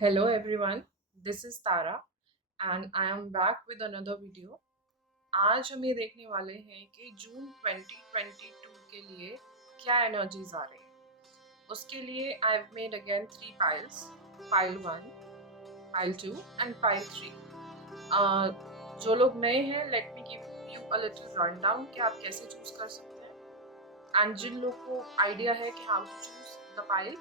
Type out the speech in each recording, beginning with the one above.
Hello everyone, this is Tara and I am back with another video. आज हम ये देखने वाले हैं कि जून 2022 के लिए क्या एनर्जीज आ रही हैं। उसके लिए I have made again 3 piles, pile 1, pile 2 and pile 3. जो लोग नए हैं, late me give you a little run down कि आप कैसे चूज कर सकते हैं, एंड जिन लोग को आइडिया है कि how to choose the pile,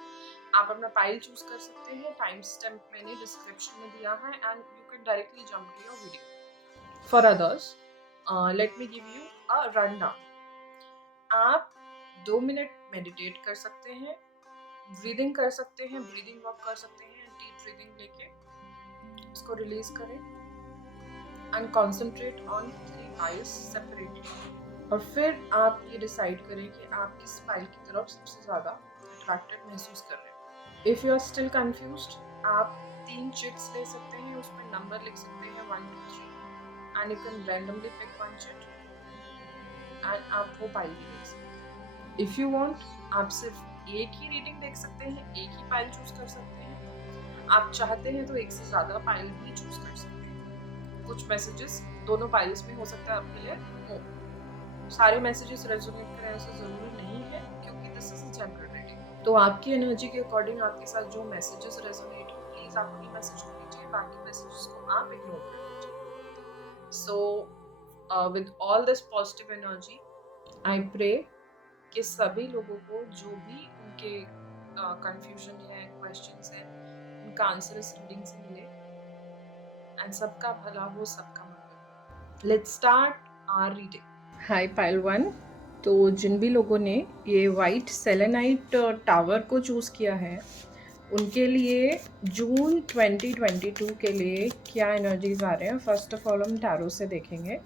आप अपना पाइल चूज कर सकते हैं। टाइम स्टैम्प मैंने डिस्क्रिप्शन में दिया है and you can directly jump to your video. For others, let me give you a rundown. आप 2 मिनट मेडिटेट कर सकते हैं, ब्रीदिंग कर सकते हैं, ब्रीदिंग वर्क कर सकते हैं, डीप ब्रीदिंग लेके इसको रिलीज करें and concentrate on 3 piles separately. और फिर आप ये डिसाइड करें कि आप किस पाइल की तरफ सबसे ज़्यादा अट्रैक्टेड महसूस कर रहे हैं। If you are still confused, आप 3 चिट्स ले सकते हैं, उसमें नंबर लिख सकते हैं 1 2 3 and you can randomly pick 1 chit and आप वो पाइल भी देख सकते हैं। इफ़ यू वांट, आप सिर्फ एक ही रीडिंग देख सकते हैं, एक ही पाइल चूज कर सकते हैं। आप चाहते हैं तो एक से ज़्यादा पाइल भी चूज कर सकते हैं। कुछ मैसेजेस दोनों पाइल्स में हो सकता है आपके लिए हो। सारे मैसेजेस रेजोनेट करें ऐसा ज़रूरी नहीं है, क्योंकि this is a general reading. तो आपकी एनर्जी के अकॉर्डिंग आपके साथ जो मैसेजेस रेजोनेट हो, प्लीज़ आप उन्हीं मैसेज को लीजिए, बाकी मैसेजेस को आप इग्नोर कर दीजिए। So with all this positive energy, I pray कि सभी लोगों को जो भी उनके कंफ्यूजन है, क्वेश्चंस हैं, उनका आंसर इस रीडिंग से मिले एंड सबका भला हो, सबका मंगल हो। Let's start our reading. Hi pile 1। तो जिन भी लोगों ने ये वाइट सेलेनाइट टावर को चूज़ किया है, उनके लिए जून 2022 के लिए क्या एनर्जीज आ रहे हैं, फर्स्ट ऑफ ऑल हम टैरो से देखेंगे।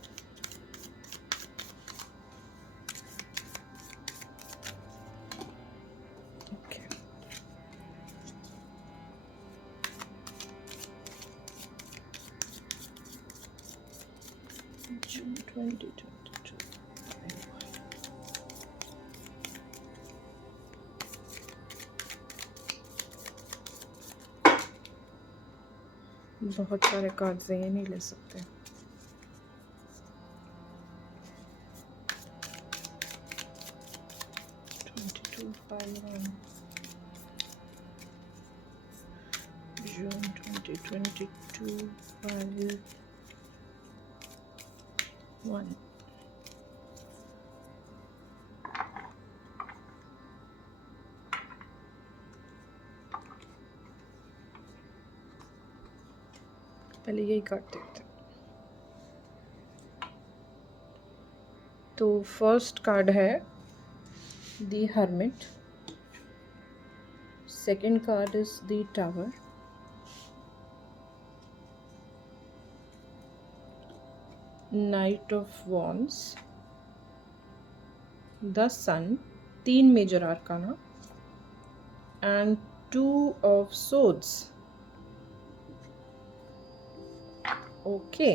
जून 2022 बहुत सारे कार्ड्स हैं, ये नहीं ले सकते। June 2022 pile 1। पहले यही कार्ड देखते हैं। तो फर्स्ट कार्ड है the hermit, second card is the tower, knight of wands, the sun, 3 major arcana and 2 of swords. Okay,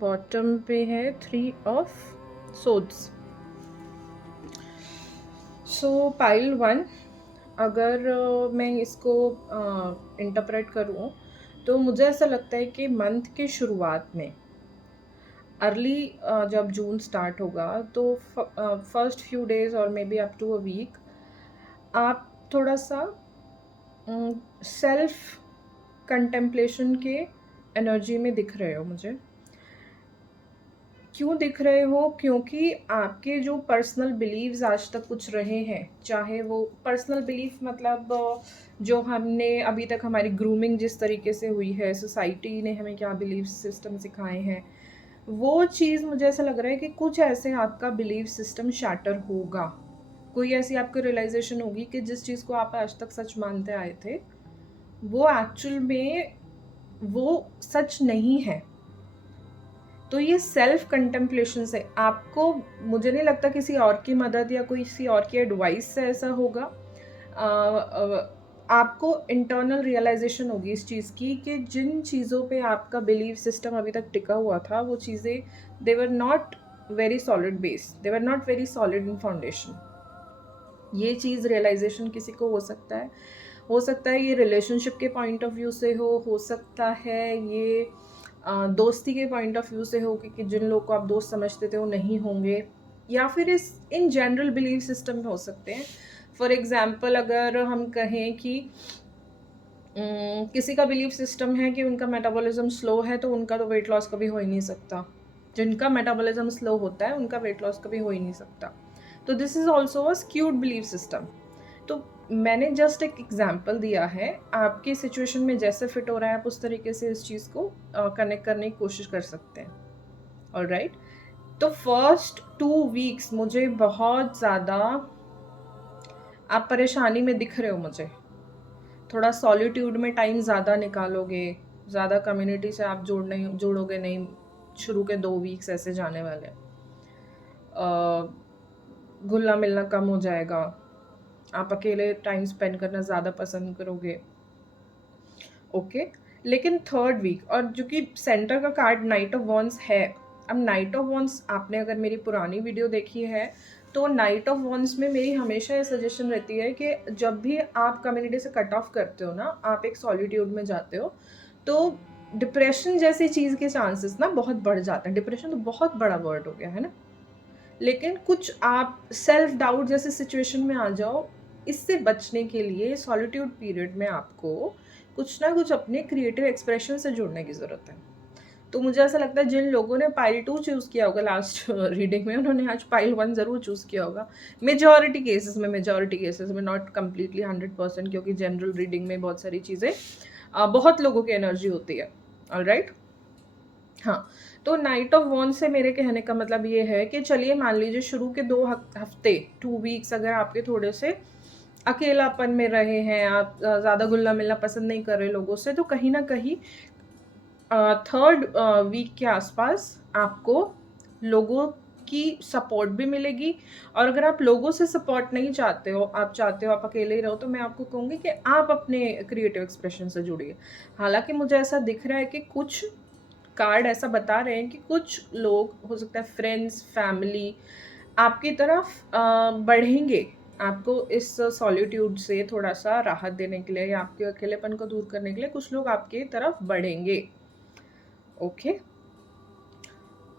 bottom पे है 3 ऑफ सोड्स। सो पाइल 1, अगर मैं इसको इंटरप्रेट करूँ तो मुझे ऐसा लगता है कि मंथ के शुरुआत में, अर्ली जब जून स्टार्ट होगा, तो फर्स्ट फ्यू डेज और maybe up to a week आप थोड़ा सा सेल्फ कंटेम्पलेशन के एनर्जी में दिख रहे हो मुझे। क्यों दिख रहे हो? क्योंकि आपके जो पर्सनल बिलीव्स आज तक कुछ रहे हैं, चाहे वो पर्सनल बिलीफ मतलब जो हमने अभी तक हमारी ग्रूमिंग जिस तरीके से हुई है, सोसाइटी ने हमें क्या बिलीफ सिस्टम सिखाए हैं, वो चीज़ मुझे ऐसा लग रहा है कि कुछ ऐसे आपका बिलीफ सिस्टम शैटर होगा। कोई ऐसी आपको रियलाइजेशन होगी कि जिस चीज़ को आप आज तक सच मानते आए थे, वो एक्चुअल में वो सच नहीं है। तो ये सेल्फ कंटेम्पलेशन से आपको, मुझे नहीं लगता किसी और की मदद या किसी और की एडवाइस से ऐसा होगा। आपको इंटरनल रियलाइजेशन होगी इस चीज़ की कि जिन चीज़ों पे आपका बिलीव सिस्टम अभी तक टिका हुआ था, वो चीज़ें they were not very solid base, they were not very solid in foundation. ये चीज़ रियलाइजेशन किसी को हो सकता है। हो सकता है ये रिलेशनशिप के पॉइंट ऑफ व्यू से हो सकता है ये दोस्ती के पॉइंट ऑफ व्यू से हो कि जिन लोग को आप दोस्त समझते थे वो नहीं होंगे, या फिर इस इन जनरल बिलीफ सिस्टम में हो सकते हैं। फॉर एग्जाम्पल अगर हम कहें कि किसी का बिलीफ सिस्टम है कि उनका मेटाबॉलिज्म स्लो है तो उनका तो वेट लॉस कभी हो ही नहीं सकता। जिनका मेटाबॉलिज्म स्लो होता है उनका वेट लॉस कभी हो ही नहीं सकता। तो this is also a skewed belief system. तो मैंने जस्ट एक एग्जाम्पल दिया है, आपकी सिचुएशन में जैसे फिट हो रहा है आप उस तरीके से इस चीज़ को कनेक्ट करने की कोशिश कर सकते हैं। ऑलराइट, तो फर्स्ट 2 वीक्स मुझे बहुत ज़्यादा आप परेशानी में दिख रहे हो मुझे। थोड़ा सॉलिट्यूड में टाइम ज़्यादा निकालोगे, ज़्यादा कम्युनिटी से आप जुड़ोगे नहीं। शुरू के 2 वीक्स ऐसे जाने वाले हैं। घुलना मिलना कम हो जाएगा, आप अकेले टाइम स्पेंड करना ज़्यादा पसंद करोगे। ओके, लेकिन 3rd वीक, और जो कि सेंटर का कार्ड नाइट ऑफ वॉन्ड्स है। अब नाइट ऑफ वॉन्ड्स आपने अगर मेरी पुरानी वीडियो देखी है तो नाइट ऑफ वॉन्ड्स में मेरी हमेशा ये सजेशन रहती है कि जब भी आप कम्युनिटी से कट ऑफ करते हो ना, आप एक सॉलिट्यूड में जाते हो, तो डिप्रेशन जैसी चीज़ के चांसेस ना बहुत बढ़ जाते हैं। डिप्रेशन तो बहुत बड़ा वर्ड हो गया है ना, लेकिन कुछ आप सेल्फ डाउट जैसे सिचुएशन में आ जाओ, इससे बचने के लिए सॉलिट्यूड पीरियड में आपको कुछ ना कुछ अपने क्रिएटिव एक्सप्रेशन से जुड़ने की ज़रूरत है। तो मुझे ऐसा लगता है जिन लोगों ने पाइल 2 चूज़ किया होगा लास्ट रीडिंग में, उन्होंने आज पाइल 1 ज़रूर चूज़ किया होगा। मेजॉरिटी केसेस में, नॉट कम्प्लीटली 100%, क्योंकि जनरल रीडिंग में बहुत सारी चीज़ें बहुत लोगों की एनर्जी होती है। ऑलराइट, हाँ, तो नाइट ऑफ वॉन्ड से मेरे कहने का मतलब ये है कि चलिए मान लीजिए शुरू के 2 हफ्ते 2 वीक्स अगर आपके थोड़े से अकेलापन में रहे हैं, आप ज़्यादा घुलना मिलना पसंद नहीं कर रहे लोगों से, तो कहीं ना कहीं 3rd वीक के आसपास आपको लोगों की सपोर्ट भी मिलेगी। और अगर आप लोगों से सपोर्ट नहीं चाहते हो, आप चाहते हो आप अकेले ही रहो, तो मैं आपको कहूँगी कि आप अपने क्रिएटिव एक्सप्रेशन से जुड़िए। हालांकि मुझे ऐसा दिख रहा है कि कुछ कार्ड ऐसा बता रहे हैं कि कुछ लोग, हो सकता है फ्रेंड्स, फैमिली, आपकी तरफ बढ़ेंगे, आपको इस सॉलिट्यूड से थोड़ा सा राहत देने के लिए या आपके अकेलेपन को दूर करने के लिए कुछ लोग आपकी तरफ बढ़ेंगे। ओके,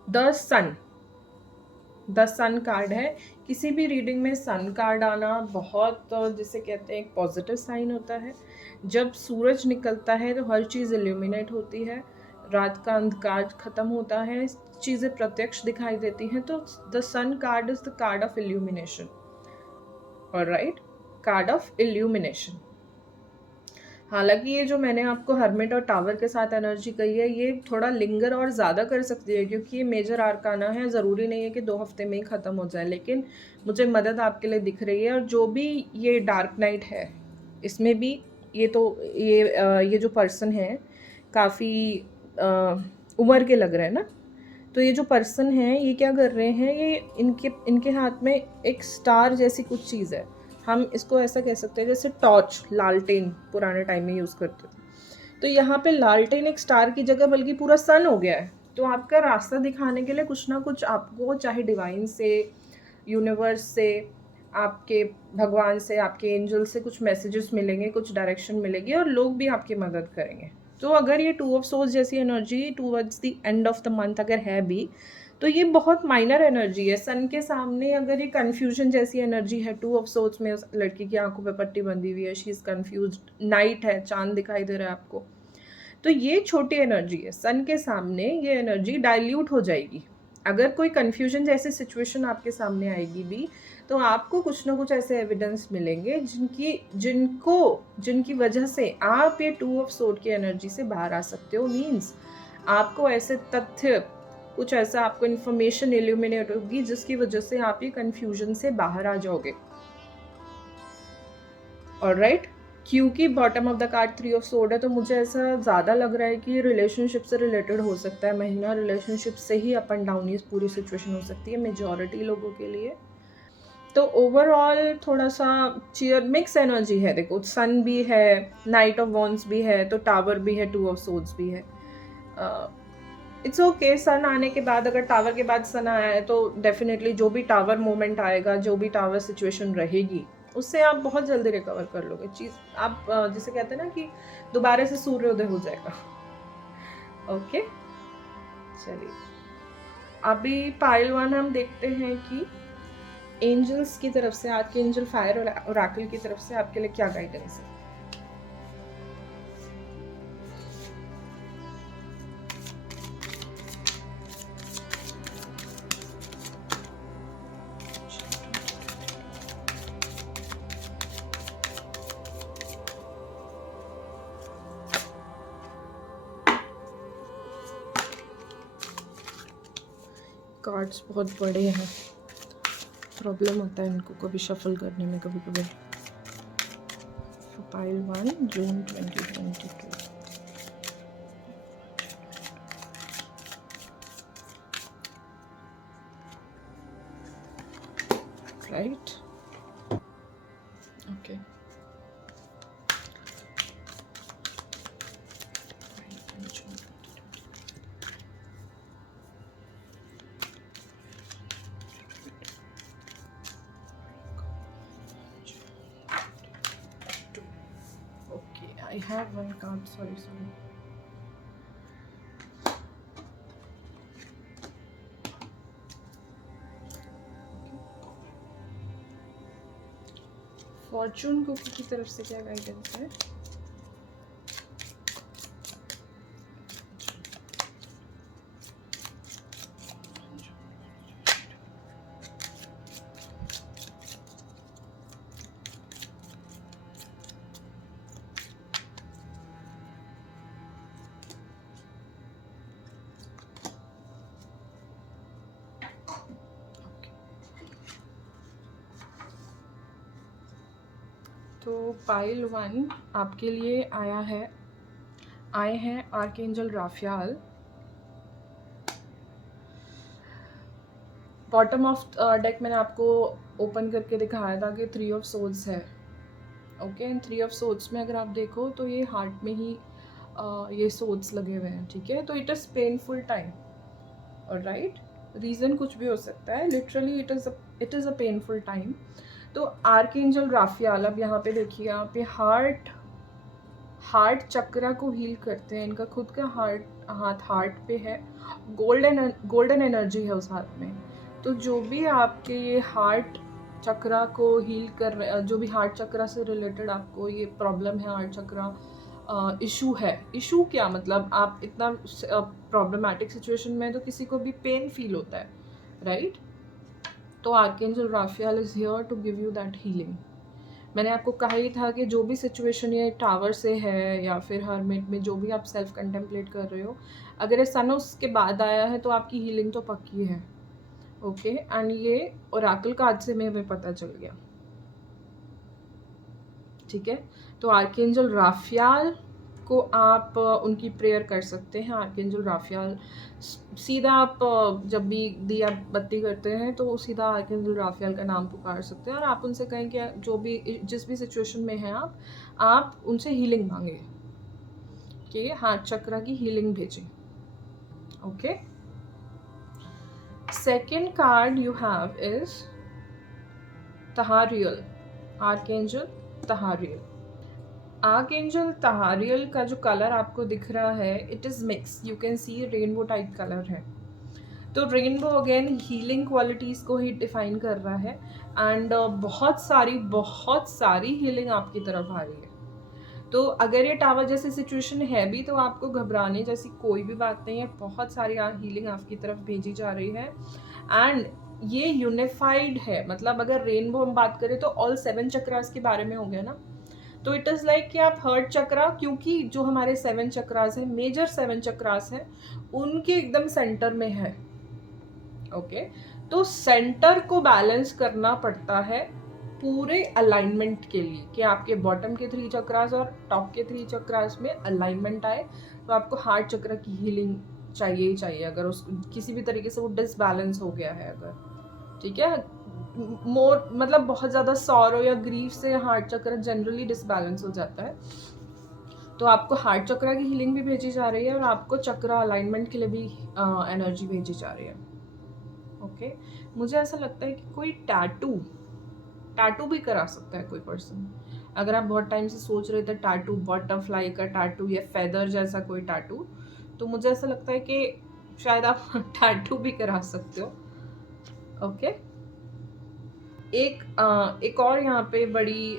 द सन कार्ड है। किसी भी रीडिंग में सन कार्ड आना बहुत, जिसे कहते हैं, एक पॉजिटिव साइन होता है। जब सूरज निकलता है तो हर चीज़ इल्यूमिनेट होती है, रात का अंधकार खत्म होता है, चीज़ें प्रत्यक्ष दिखाई देती हैं। तो the sun card is the card of illumination. Alright, card of illumination. हालांकि ये जो मैंने आपको हर्मिट और टावर के साथ एनर्जी कही है, ये थोड़ा लिंगर और ज़्यादा कर सकती है, क्योंकि ये मेजर आर्काना है। ज़रूरी नहीं है कि 2 हफ्ते में ही ख़त्म हो जाए, लेकिन मुझे मदद आपके लिए दिख रही है। और जो भी ये डार्क नाइट है, इसमें भी ये जो पर्सन है काफ़ी उम्र के लग रहे हैं ना। तो ये जो पर्सन है ये क्या कर रहे हैं, ये इनके हाथ में एक स्टार जैसी कुछ चीज़ है। हम इसको ऐसा कह सकते हैं जैसे टॉर्च, लालटेन पुराने टाइम में यूज़ करते थे। तो यहाँ पे लालटेन एक स्टार की जगह बल्कि पूरा सन हो गया है। तो आपका रास्ता दिखाने के लिए कुछ ना कुछ आपको, चाहे डिवाइन से, यूनिवर्स से, आपके भगवान से, आपके एंजल से कुछ मैसेजेस मिलेंगे, कुछ डायरेक्शन मिलेगी, और लोग भी आपकी मदद करेंगे। तो अगर ये 2 ऑफ सोर्स जैसी energy towards the end of the month अगर है भी, तो ये बहुत माइनर एनर्जी है। सन के सामने अगर ये कन्फ्यूजन जैसी एनर्जी है, 2 ऑफ सोर्स में उस लड़की की आंखों पे पट्टी बंधी हुई है, शी इज़ कन्फ्यूज्ड, नाइट है, चांद दिखाई दे रहा है आपको, तो ये छोटी एनर्जी है। सन के सामने ये एनर्जी डाइल्यूट हो जाएगी। अगर कोई कन्फ्यूजन जैसी सिचुएशन आपके सामने आएगी भी, तो आपको कुछ ना कुछ ऐसे एविडेंस मिलेंगे जिनकी वजह से आप ये 2 ऑफ सोर्ड की एनर्जी से बाहर आ सकते हो। मीन्स आपको ऐसे तथ्य, कुछ ऐसा आपको इन्फॉर्मेशन इल्यूमिनेट होगी जिसकी वजह से आप ये कन्फ्यूजन से बाहर आ जाओगे। ऑलराइट, क्योंकि bottom of the card 3 of sword है, तो मुझे ऐसा ज़्यादा लग रहा है कि रिलेशनशिप से रिलेटेड हो सकता है। महीना रिलेशनशिप से ही अप एंड डाउन ये पूरी सिचुएशन हो सकती है मेजॉरिटी लोगों के लिए। तो ओवरऑल थोड़ा सा चीयर मिक्स एनर्जी है। देखो, सन भी है, नाइट ऑफ वॉन्ड्स भी है, तो टावर भी है, 2 ऑफ सोर्ड्स भी है। इट्स ओके, सन आने के बाद, अगर टावर के बाद सन आया है, तो डेफिनेटली जो भी टावर मोमेंट आएगा, जो भी टावर सिचुएशन रहेगी, उससे आप बहुत जल्दी रिकवर कर लोगे चीज़। आप जिसे कहते हैं ना कि दोबारा से सूर्योदय हो जाएगा। ओके, चलिए अभी पाइल 1 हम देखते हैं कि एंजल्स की तरफ से, आर्कएंजल फायर और ओरेकल की तरफ से आपके लिए क्या गाइडेंस है। कार्ड्स बहुत बड़े हैं, प्रॉब्लम होता है इनको कभी शफल करने में कभी कभी। Pile 1 June 2022, right? Okay, I have one card, sorry. Fortune cookie की तरफ से क्या गाइडेंस है? तो पाइल 1 आपके लिए आए हैं archangel Raphael. Bottom of deck मैंने आपको ओपन करके दिखाया था कि 3 ऑफ सोर्ड्स है। ओके, इन 3 ऑफ सोर्ड्स में अगर आप देखो तो ये हार्ट में ही ये सोर्ड्स लगे हुए हैं, ठीक है? तो it is painful time, alright? Reason कुछ भी हो सकता है, literally it is a painful time. तो आर्कएंजल राफेल, अब यहाँ पे देखिए आप, ये हार्ट चक्रा को हील करते हैं। इनका खुद का हार्ट पे है, गोल्डन एनर्जी है उस हाथ में। तो जो भी आपके ये हार्ट चक्रा को हील कर रहे, जो भी हार्ट चक्रा से रिलेटेड आपको ये प्रॉब्लम है, हार्ट चक्रा इशू है, इशू क्या मतलब, आप इतना प्रॉब्लमेटिक सिचुएशन में तो किसी को भी पेन फील होता है, राइट? तो archangel Raphael is here to give you that healing. मैंने आपको कहा ही था कि जो भी सिचुएशन ये टावर से है या फिर हरमिट में जो भी आप सेल्फ कंटेम्पलेट कर रहे हो, अगर ये सन उसके बाद आया है तो आपकी हीलिंग तो पक्की है। ओके, एंड ये ओरेकल कार्ड से हमें पता चल गया, ठीक है? तो आर्कएंजल राफेल को आप उनकी प्रेयर कर सकते हैं। आर्कएंजल राफेल सीधा आप जब भी दिया बत्ती करते हैं तो सीधा आर्कएंजल राफेल का नाम पुकार सकते हैं और आप उनसे कहें कि जो भी जिस भी सिचुएशन में हैं आप उनसे हीलिंग मांगे कि हार्ट चक्र की हीलिंग भेजें। Okay, second card you have is Tahariel, archangel Tahariel. Archangel Tahariel का जो कलर आपको दिख रहा है, it is mix, you can see rainbow type colour है। तो रेनबो अगेन हीलिंग क्वालिटीज़ को ही डिफाइन कर रहा है एंड बहुत सारी हीलिंग आपकी तरफ आ रही है। तो अगर ये टावर जैसी सिचुएशन है भी तो आपको घबराने जैसी कोई भी बात नहीं है, बहुत सारी हीलिंग आपकी तरफ भेजी जा रही है एंड ये यूनिफाइड है। मतलब अगर रेनबो हम बात करें तो ऑल 7 चक्रास के बारे में हो गया ना, तो इट इज़ लाइक कि आप हर्ट चक्रा, क्योंकि जो हमारे 7 चक्रास हैं, मेजर 7 चक्रास हैं, उनके एकदम सेंटर में है। ओके, तो सेंटर को बैलेंस करना पड़ता है पूरे अलाइनमेंट के लिए कि आपके बॉटम के 3 चक्रास और टॉप के 3 चक्रास में अलाइनमेंट आए। तो आपको हार्ट चक्र की हीलिंग चाहिए ही चाहिए, अगर उस किसी भी तरीके से वो डिसबैलेंस हो गया है अगर, ठीक है? मोर मतलब बहुत ज़्यादा सॉरो या ग्रीफ से हार्ट चक्र जनरली डिसबैलेंस हो जाता है। तो आपको हार्ट चक्र की हीलिंग भी भेजी जा रही है और आपको चक्र अलाइनमेंट के लिए भी एनर्जी भेजी जा रही है। ओके, मुझे ऐसा लगता है कि कोई टैटू टैटू भी करा सकता है कोई पर्सन। अगर आप बहुत टाइम से सोच रहे थे टैटू, बटरफ्लाई का टैटू या फेदर जैसा कोई टैटू, तो मुझे ऐसा लगता है कि शायद आप टैटू भी करा सकते हो। ओके, एक और यहाँ पे बड़ी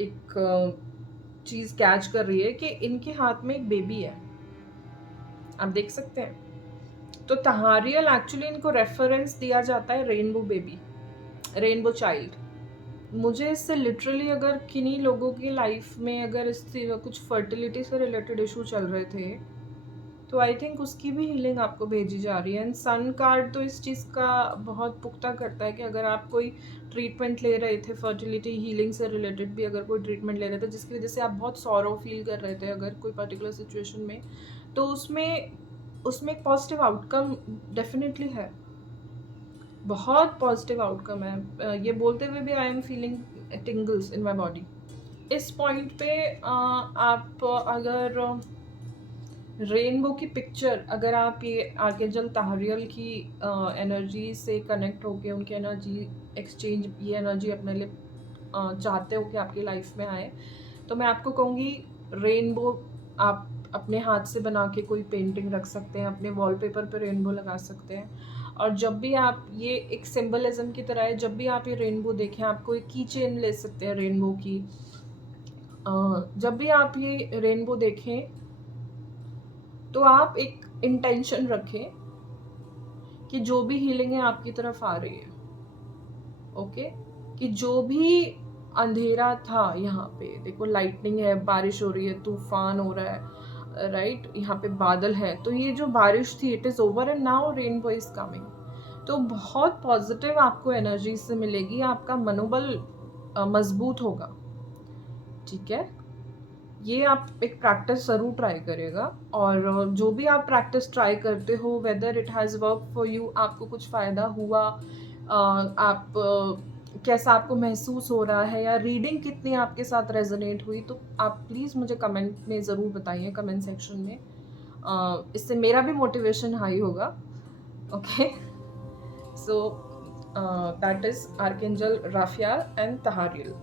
एक चीज कैच कर रही है कि इनके हाथ में एक बेबी है, आप देख सकते हैं। तो तहारियल एक्चुअली इनको रेफरेंस दिया जाता है रेनबो बेबी, रेनबो चाइल्ड। मुझे इससे लिटरली अगर किन्हीं लोगों की लाइफ में अगर इससे कुछ फर्टिलिटी से रिलेटेड इशू चल रहे थे, तो आई थिंक उसकी भी हीलिंग आपको भेजी जा रही है। एंड सन कार्ड तो इस चीज़ का बहुत पुख्ता करता है कि अगर आप कोई ट्रीटमेंट ले रहे थे फर्टिलिटी हीलिंग से रिलेटेड भी, अगर कोई ट्रीटमेंट ले रहे थे जिसकी वजह से आप बहुत सॉरो फील कर रहे थे अगर कोई पर्टिकुलर सिचुएशन में, तो उसमें एक पॉजिटिव आउटकम डेफिनेटली है, बहुत पॉजिटिव आउटकम है। ये बोलते हुए भी I am feeling टिंगल्स in my body. इस पॉइंट पे आप अगर रेनबो की पिक्चर, अगर आप ये आर्कएंजल तहारियल की एनर्जी से कनेक्ट होके उनकी एनर्जी एक्सचेंज, ये एनर्जी अपने लिए चाहते हो कि आपकी लाइफ में आए, तो मैं आपको कहूँगी रेनबो आप अपने हाथ से बना के कोई पेंटिंग रख सकते हैं, अपने वॉलपेपर पे रेनबो लगा सकते हैं। और जब भी आप, ये एक सिंबलिज्म की तरह है, जब भी आप ये रेनबो देखें, आपको एक की चेन ले सकते हैं रेनबो की। जब भी आप ये रेनबो देखें तो आप एक इंटेंशन रखें कि जो भी हीलिंग है आपकी तरफ आ रही है। ओके, कि जो भी अंधेरा था, यहाँ पे देखो लाइटनिंग है, बारिश हो रही है, तूफान हो रहा है, राइट, यहाँ पे बादल है, तो ये जो बारिश थी it is over and now rainbow is coming. तो बहुत पॉजिटिव आपको एनर्जी से मिलेगी, आपका मनोबल मजबूत होगा। ठीक है, ये आप एक प्रैक्टिस ज़रूर ट्राई करिएगा। और जो भी आप प्रैक्टिस ट्राई करते हो, whether it has work for you, आपको कुछ फ़ायदा हुआ, आप कैसा आपको महसूस हो रहा है, या रीडिंग कितनी आपके साथ रेजोनेट हुई, तो आप प्लीज़ मुझे कमेंट में ज़रूर बताइए, कमेंट सेक्शन में। इससे मेरा भी मोटिवेशन हाई होगा। Okay, so that is archangel Raphael and Tahariel.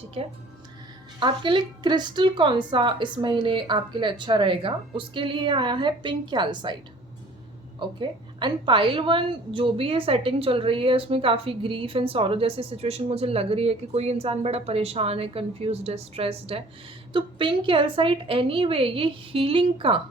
ठीक है, आपके लिए क्रिस्टल कौन सा इस महीने आपके लिए अच्छा रहेगा, उसके लिए आया है pink calcite. Okay, and pile 1 जो भी ये सेटिंग चल रही है उसमें काफ़ी ग्रीफ एंड सॉरो जैसी सिचुएशन मुझे लग रही है कि कोई इंसान बड़ा परेशान है, कंफ्यूज्ड है, स्ट्रेस्ड है, तो पिंक कैल्साइट एनीवे ये हीलिंग का,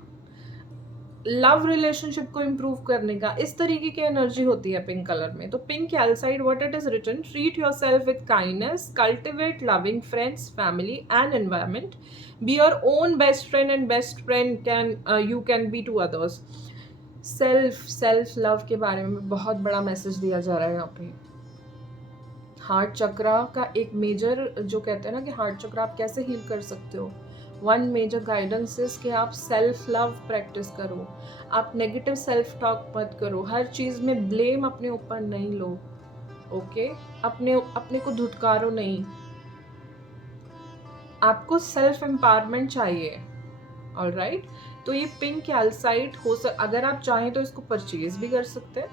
लव रिलेशनशिप को इम्प्रूव करने का, इस तरीके की एनर्जी होती है पिंक कलर में। तो pink calcite, what it is written, treat yourself with kindness, cultivate loving friends, family and environment, be your own best friend and best friend can you can be to others. Self love के बारे में बहुत बड़ा message दिया जा रहा है यहाँ पे। हार्ट चक्रा का एक मेजर, जो कहते हैं ना कि हार्ट चक्रा आप कैसे हील कर सकते हो, वन मेजर गाइडेंस इज कि आप सेल्फ लव प्रैक्टिस करो, आप नेगेटिव सेल्फ टॉक मत करो, हर चीज़ में ब्लेम अपने ऊपर नहीं लो। ओके, अपने को धुतकारो नहीं, आपको सेल्फ एम्पावरमेंट चाहिए। ऑलराइट, तो ये पिंक कैल्साइट अगर आप चाहें तो इसको परचेज भी कर सकते हैं,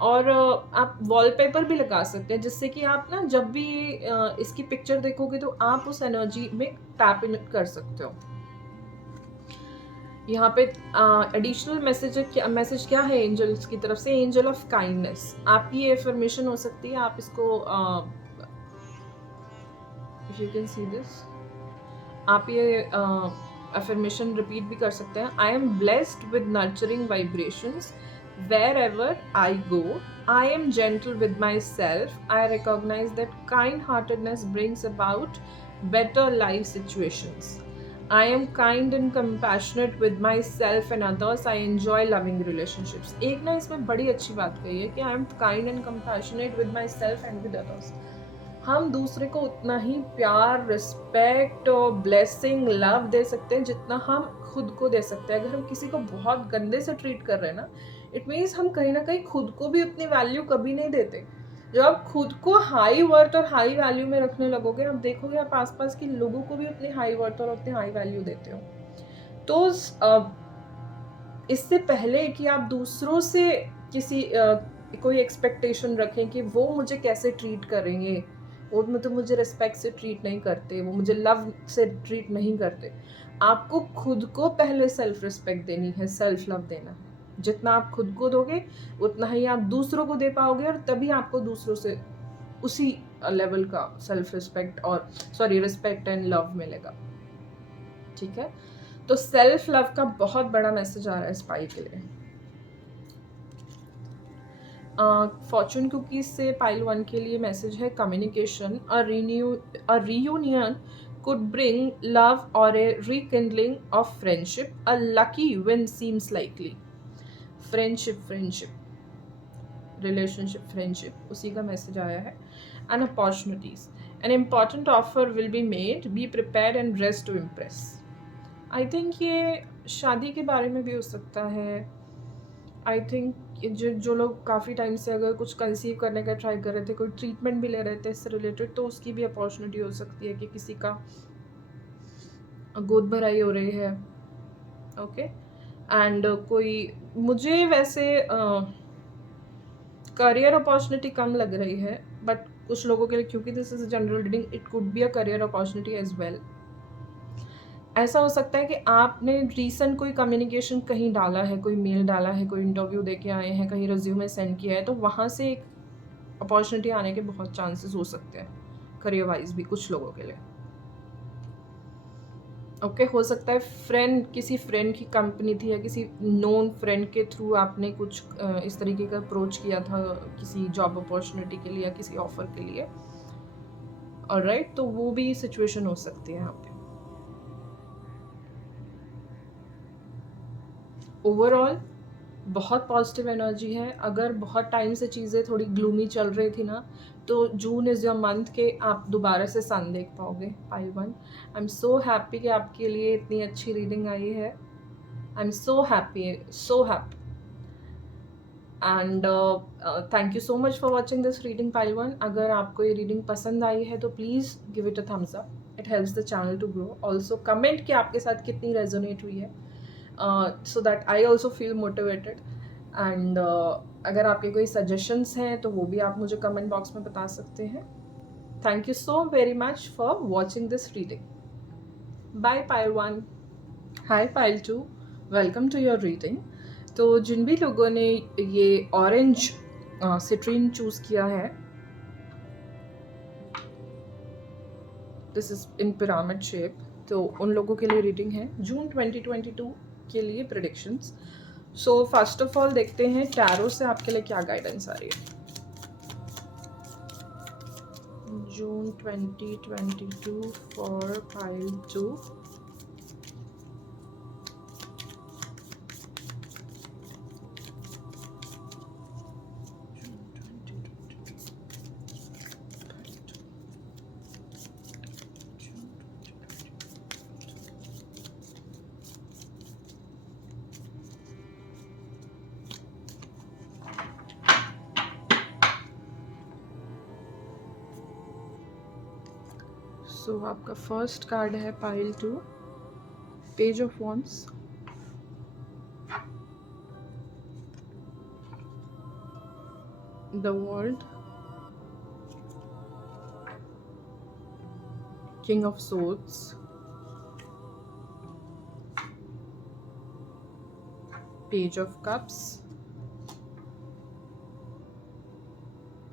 और आप वॉलपेपर भी लगा सकते हैं, जिससे कि आप ना जब भी इसकी पिक्चर देखोगे तो आप उस एनर्जी में टैप इन कर सकते हो। यहाँ पे एडिशनल मैसेज क्या है एंजल्स की तरफ से, एंजल ऑफ काइंडनेस, आपकी ये एफर्मेशन हो सकती है। आप इसको if you can see this, आप ये अफर्मेशन रिपीट भी कर सकते हैं। I am blessed with nurturing vibrations wherever I go, I am gentle with myself, I recognize that kindheartedness brings about better life situations. I am kind and compassionate with myself and others. I enjoy loving relationships. एक ना इसमें बड़ी अच्छी बात कही है कि I am kind and compassionate with myself and with others. हम दूसरे को उतना ही प्यार, रिस्पेक्ट और ब्लेसिंग, लव दे सकते हैं जितना हम खुद को दे सकते हैं। अगर हम किसी को बहुत गंदे से ट्रीट कर रहे हैं ना, इट मीन्स हम कहीं ना कहीं खुद को भी उतनी वैल्यू कभी नहीं देते। जब आप खुद को हाई वर्थ और हाई वैल्यू में रखने लगोगे, आप देखोगे आप आसपास के लोगों को भी उतनी हाई वर्थ और उतनी हाई वैल्यू देते हो। तो इससे पहले कि आप दूसरों से किसी कोई एक्सपेक्टेशन रखें कि वो मुझे कैसे ट्रीट करेंगे, वो मतलब मुझे रिस्पेक्ट से ट्रीट नहीं करते, वो मुझे लव से ट्रीट नहीं करते। आपको खुद को पहले सेल्फ रिस्पेक्ट देनी है, सेल्फ लव देना है। जितना आप खुद को दोगे उतना ही आप दूसरों को दे पाओगे, और तभी आपको दूसरों से उसी लेवल का सेल्फ रिस्पेक्ट और रिस्पेक्ट एंड लव मिलेगा। ठीक है, तो सेल्फ लव का बहुत बड़ा मैसेज आ रहा है स्पाई के लिए। फॉर्चून कुकीज से पाइल 1 के लिए मैसेज है communication, a reunion could bring love or a rekindling of friendship. A lucky win seems likely. Friendship relationship friendship उसी का मैसेज आया है। And opportunities, an important offer will be made, be prepare and rest to impress. I think ये शादी के बारे में भी हो सकता है। आई थिंक जो लोग काफ़ी टाइम से अगर कुछ कंसीव करने का ट्राई कर रहे थे, कोई ट्रीटमेंट भी ले रहे थे इससे रिलेटेड, तो उसकी भी अपॉर्चुनिटी हो सकती है कि किसी का गोद भराई हो रही है। ओके, एंड कोई मुझे वैसे करियर अपॉर्चुनिटी कम लग रही है, बट कुछ लोगों के लिए, क्योंकि this is general reading, it could be a career opportunity as well. ऐसा हो सकता है कि आपने रीसेंट कोई कम्युनिकेशन कहीं डाला है, कोई मेल डाला है, कोई इंटरव्यू दे के आए हैं, कहीं रिज्यूमे सेंड किया है, तो वहाँ से एक अपॉर्चुनिटी आने के बहुत चांसेस हो सकते हैं करियर वाइज भी कुछ लोगों के लिए। ओके, हो सकता है फ्रेंड, किसी फ्रेंड की कंपनी थी या किसी नोन फ्रेंड के थ्रू आपने कुछ इस तरीके का अप्रोच किया था किसी जॉब अपॉर्चुनिटी के लिए या किसी ऑफर के लिए। ऑलराइट, तो वो भी सिचुएशन हो सकती है यहाँ पे। ओवरऑल बहुत पॉजिटिव एनर्जी है। अगर बहुत टाइम से चीज़ें थोड़ी ग्लूमी चल रही थी ना, तो जून इज़ योर मंथ के आप दोबारा से सन देख पाओगे pile 1। I am so happy कि आपके लिए इतनी अच्छी रीडिंग आई है। I am so happy, so happy. And thank you so much for watching this reading pile 1। अगर आपको ये रीडिंग पसंद आई है तो please give it a thumbs up, it helps the channel to grow. Also comment कि आपके साथ कितनी रेजोनेट हुई है, so that I also feel motivated. And अगर आपके कोई सजेशंस हैं तो वो भी आप मुझे कमेंट बॉक्स में बता सकते हैं। Thank you so very much for watching this reading. Bye pile 1। Hi pile 2, welcome to your reading. तो जिन भी लोगों ने ये ऑरेंज सिट्रीन चूज़ किया है, this is in pyramid shape, तो उन लोगों के लिए रीडिंग है जून 2022 के लिए predictions. So first of all देखते हैं टैरो से आपके लिए क्या गाइडेंस आ रही है जून 2022 फॉर पाइल 2। सो आपका फर्स्ट कार्ड है pile 2, page of wands, the world, king of swords, page of cups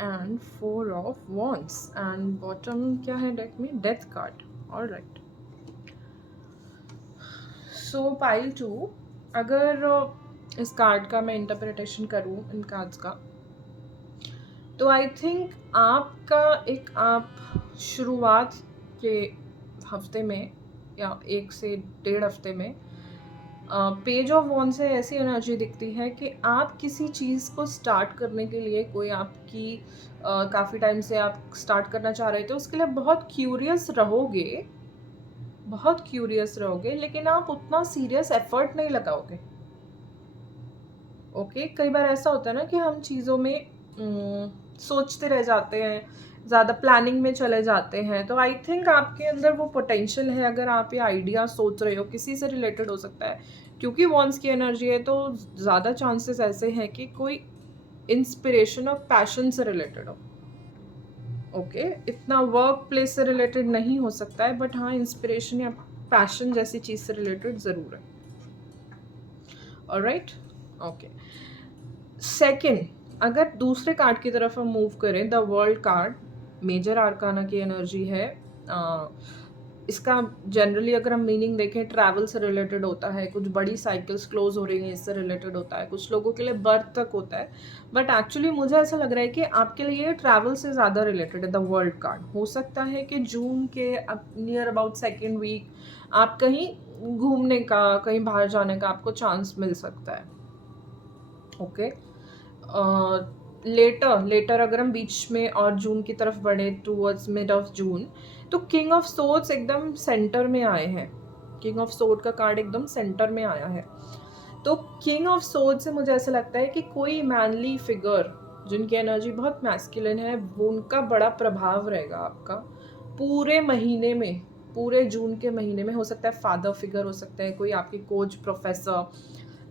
and 4 of wands. And bottom क्या है डेक में, डेथ कार्ड। ऑलराइट, सो पाइल 2, अगर इस कार्ड का मैं इंटरप्रिटेशन करूँ इन कार्ड्स का, तो आई थिंक आपका आप शुरुआत के हफ्ते में या 1 से 1.5 हफ्ते में पेज ऑफ वॉन्ड से ऐसी एनर्जी दिखती है कि आप किसी चीज़ को स्टार्ट करने के लिए, कोई आपकी काफ़ी टाइम से आप स्टार्ट करना चाह रहे थे, उसके लिए बहुत क्यूरियस रहोगे, लेकिन आप उतना सीरियस एफर्ट नहीं लगाओगे। ओके, कई बार ऐसा होता है ना कि हम चीज़ों में सोचते रह जाते हैं, ज़्यादा प्लानिंग में चले जाते हैं। तो आई थिंक आपके अंदर वो पोटेंशियल है। अगर आप ये आइडिया सोच रहे हो, किसी से रिलेटेड हो सकता है, क्योंकि वॉन्ड्स की एनर्जी है, तो ज़्यादा चांसेस ऐसे हैं कि कोई इंस्पिरेशन और पैशन से रिलेटेड हो। ओके, इतना वर्क प्लेस से रिलेटेड नहीं हो सकता है, बट हाँ इंस्पिरेशन या पैशन जैसी चीज़ से रिलेटेड ज़रूर है। Alright, okay. सेकंड, अगर दूसरे कार्ड की तरफ हम मूव करें, the world card major arcana की एनर्जी है। इसका जनरली अगर हम मीनिंग देखें, ट्रैवल से रिलेटेड होता है, कुछ बड़ी साइकिल्स क्लोज हो रही हैं इससे रिलेटेड होता है, कुछ लोगों के लिए बर्थ तक होता है, बट एक्चुअली मुझे ऐसा लग रहा है कि आपके लिए ट्रैवल से ज़्यादा रिलेटेड है द वर्ल्ड कार्ड। हो सकता है कि जून के नियर अबाउट सेकेंड वीक आप कहीं घूमने का, कहीं बाहर जाने का आपको चांस मिल सकता है। ओके, लेटर अगर हम बीच में और जून की तरफ बढ़े टूवर्ड्स मिड ऑफ जून, तो किंग ऑफ सोर्ड्स एकदम सेंटर में आए हैं। किंग ऑफ सोर्ड का कार्ड एकदम सेंटर में आया है। तो किंग ऑफ सोर्ड से मुझे ऐसा लगता है कि कोई मैनली फिगर जिनकी एनर्जी बहुत मैस्कुलिन है, वो उनका बड़ा प्रभाव रहेगा आपका पूरे महीने में, पूरे जून के महीने में। हो सकता है फादर फिगर हो सकता है, कोई आपकी कोच, प्रोफेसर,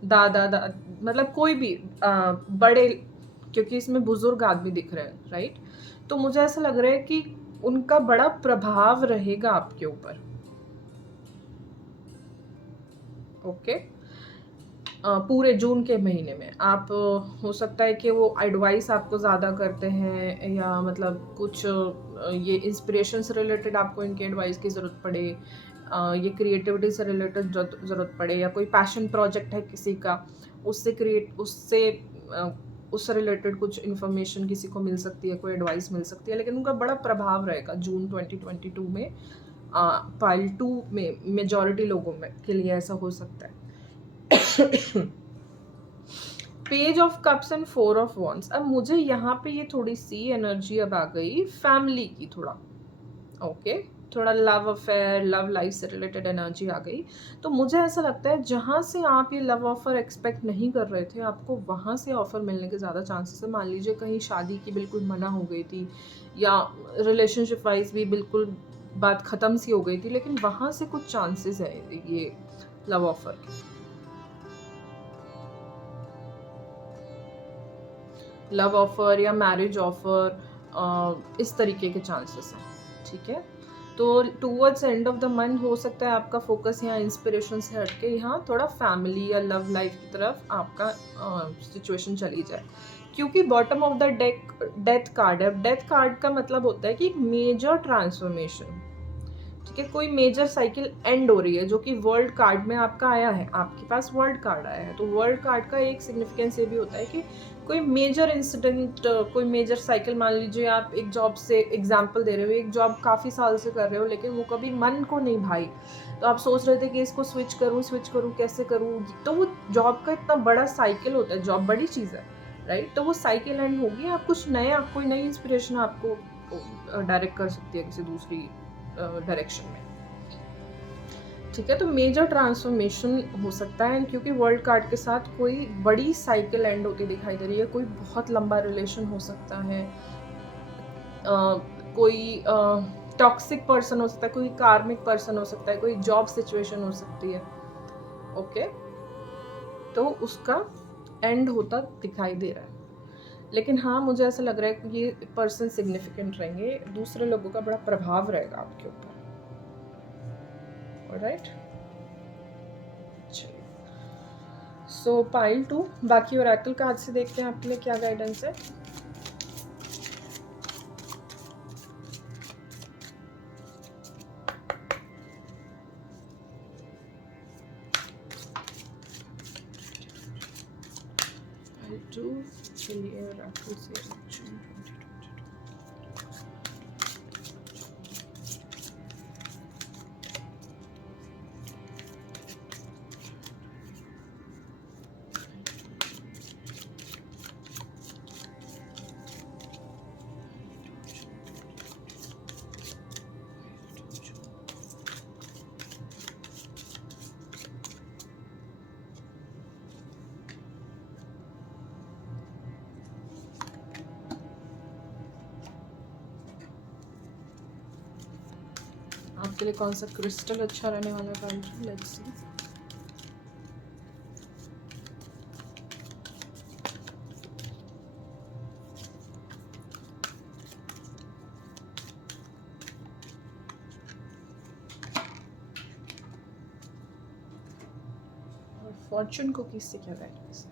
दादा मतलब कोई भी बड़े, क्योंकि इसमें बुजुर्ग आदमी दिख रहे हैं, राइट। तो मुझे ऐसा लग रहा है कि उनका बड़ा प्रभाव रहेगा आपके ऊपर। ओके, पूरे जून के महीने में आप, हो सकता है कि वो एडवाइस आपको ज़्यादा करते हैं, या मतलब कुछ ये इंस्पिरेशन से रिलेटेड आपको इनके एडवाइस की ज़रूरत पड़े, ये क्रिएटिविटी से रिलेटेड ज़रूरत पड़े, या कोई पैशन प्रोजेक्ट है किसी का, उससे रिलेटेड कुछ इन्फॉर्मेशन किसी को मिल सकती है, कोई एडवाइस मिल सकती है, लेकिन उनका बड़ा प्रभाव रहेगा जून 2022 में। पाइल 2 में मेजॉरिटी लोगों में के लिए ऐसा हो सकता है। Page of cups and 4 of wands. अब मुझे यहाँ पे ये थोड़ी सी एनर्जी अब आ गई फैमिली की, थोड़ा ओके, थोड़ा लव अफेयर, लव लाइफ से रिलेटेड एनर्जी आ गई। तो मुझे ऐसा लगता है जहाँ से आप ये लव ऑफर एक्सपेक्ट नहीं कर रहे थे, आपको वहाँ से ऑफर मिलने के ज़्यादा चांसेस है। मान लीजिए कहीं शादी की बिल्कुल मना हो गई थी, या रिलेशनशिप वाइज भी बिल्कुल बात ख़त्म सी हो गई थी, लेकिन वहाँ से कुछ चांसेस है ये लव ऑफर के। लव ऑफर या मैरिज ऑफर, इस तरीके के चांसेस हैं, ठीक है। तो towards end of the month हो सकता है आपका फोकस यहाँ इंस्पिरेशन से हटके यहाँ थोड़ा फैमिली या लव लाइफ की तरफ आपका सिचुएशन चली जाए, क्योंकि bottom of the death card है। डेथ कार्ड का मतलब होता है कि एक मेजर ट्रांसफॉर्मेशन, ठीक है, कोई मेजर साइकिल एंड हो रही है, जो कि वर्ल्ड कार्ड में आपका आया है, आपके पास वर्ल्ड कार्ड आया है। तो वर्ल्ड कार्ड का एक सिग्निफिकेंस ये भी होता है कि कोई मेजर इंसिडेंट, कोई मेजर साइकिल, मान लीजिए आप एक जॉब से एग्जांपल दे रहे हो, एक जॉब काफ़ी साल से कर रहे हो, लेकिन वो कभी मन को नहीं भाई, तो आप सोच रहे थे कि इसको स्विच करूँ कैसे करूँ, तो वो जॉब का इतना बड़ा साइकिल होता है, जॉब बड़ी चीज़ है, राइट। तो वो साइकिल एंड होगी, आप कुछ नया, कोई नई इंस्पिरेशन आपको डायरेक्ट कर सकती है किसी दूसरी डायरेक्शन में, ठीक है। तो मेजर ट्रांसफॉर्मेशन हो सकता है, क्योंकि वर्ल्ड कार्ड के साथ कोई बड़ी साइकिल एंड होती दिखाई दे रही है। कोई बहुत लंबा रिलेशन हो सकता है, कोई टॉक्सिक पर्सन हो सकता है, कोई कार्मिक पर्सन हो सकता है, कोई जॉब सिचुएशन हो सकती है, ओके। तो उसका एंड होता दिखाई दे रहा है, लेकिन हाँ मुझे ऐसा लग रहा है कि ये पर्सन सिग्निफिकेंट रहेंगे, दूसरे लोगों का बड़ा प्रभाव रहेगा आपके ऊपर, ऑलराइट। चलिए, सो पाइल 2, बाकी ओरेकल कार्ड से देखते हैं आपके लिए क्या गाइडेंस है। पाइल 2 चलिए ओरेकल से जून 2022। आपके लिए कौन सा क्रिस्टल अच्छा रहने वाला है pile 2, let's see. Fortune cookies से क्या गाइडेंस?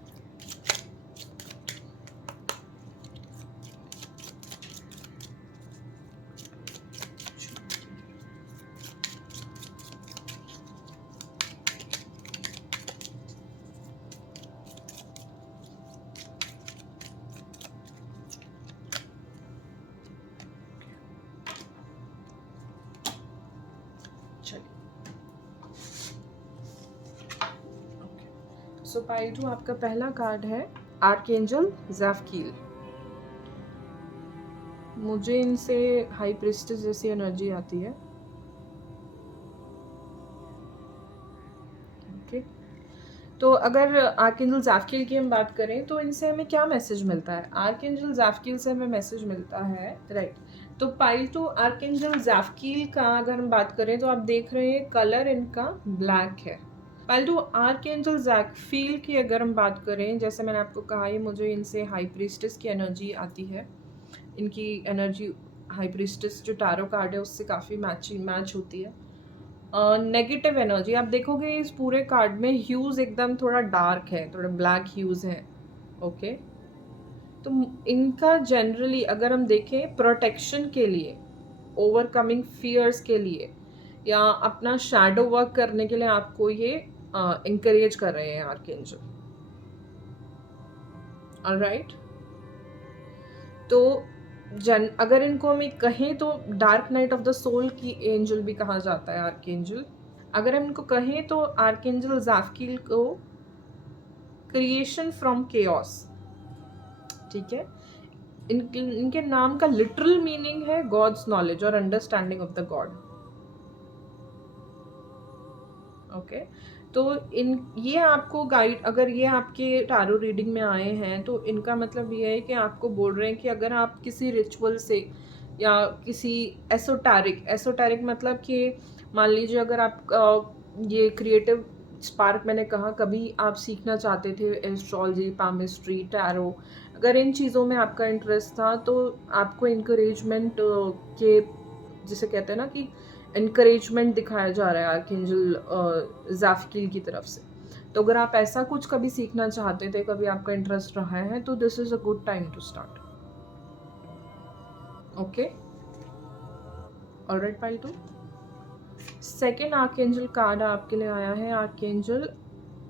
सो पाइल 2 आपका पहला कार्ड है आर्कएंजल ज़ाफकील। मुझे इनसे हाई प्रिस्टेस जैसी एनर्जी आती है। ओके, तो अगर आर्कएंजल ज़ाफकील की हम बात करें तो इनसे हमें क्या मैसेज मिलता है? आर्कएंजल ज़ाफकील से हमें मैसेज मिलता है, राइट। तो पाइल 2 आर्कएंजल ज़ाफकील का अगर हम बात करें तो आप देख रहे हैं कलर इनका ब्लैक है। पाइल 2 आर्कएंजल ज़ाफकील की अगर हम बात करें, जैसे मैंने आपको कहा ये मुझे इनसे हाई प्रीस्टेस की एनर्जी आती है। इनकी एनर्जी हाई प्रीस्टेस जो टैरो कार्ड है उससे काफ़ी मैच होती है। नेगेटिव एनर्जी आप देखोगे इस पूरे कार्ड में ह्यूज एकदम थोड़ा डार्क है, थोड़ा ब्लैक ह्यूज है। ओके, तो इनका जनरली अगर हम देखें प्रोटेक्शन के लिए, ओवरकमिंग फियर्स के लिए या अपना शैडो वर्क करने के लिए आपको ये इंकरेज कर रहे हैं आर्कएंजल। ऑलराइट, तो अगर इनको हम कहें तो dark night of the soul की एंजल भी कहा जाता है आर्कएंजल। अगर हम इनको कहें तो आर्कएंजल ज़ाफकील को क्रिएशन फ्रॉम केओस, ठीक है। इनके नाम का लिटरल मीनिंग है गॉड्स नॉलेज और understanding of the God. Okay, तो ये आपको गाइड, अगर ये आपके टारो रीडिंग में आए हैं तो इनका मतलब ये है कि आपको बोल रहे हैं कि अगर आप किसी रिचुअल से या किसी एसोटेरिक मतलब कि मान लीजिए अगर आप ये क्रिएटिव स्पार्क मैंने कहा कभी आप सीखना चाहते थे, एस्ट्रोलॉजी, पामिस्ट्री, टैरो, अगर इन चीज़ों में आपका इंटरेस्ट था तो आपको इंकरेजमेंट के, जिसे कहते हैं ना कि इनकरेजमेंट दिखाया जा रहा है आर्कएंजल ज़ाफकील की तरफ से। तो अगर आप ऐसा कुछ कभी सीखना चाहते थे, कभी आपका इंटरेस्ट रहा है, तो this is a good time to start. Okay, alright pile 2। Second archangel card आपके लिए आया है archangel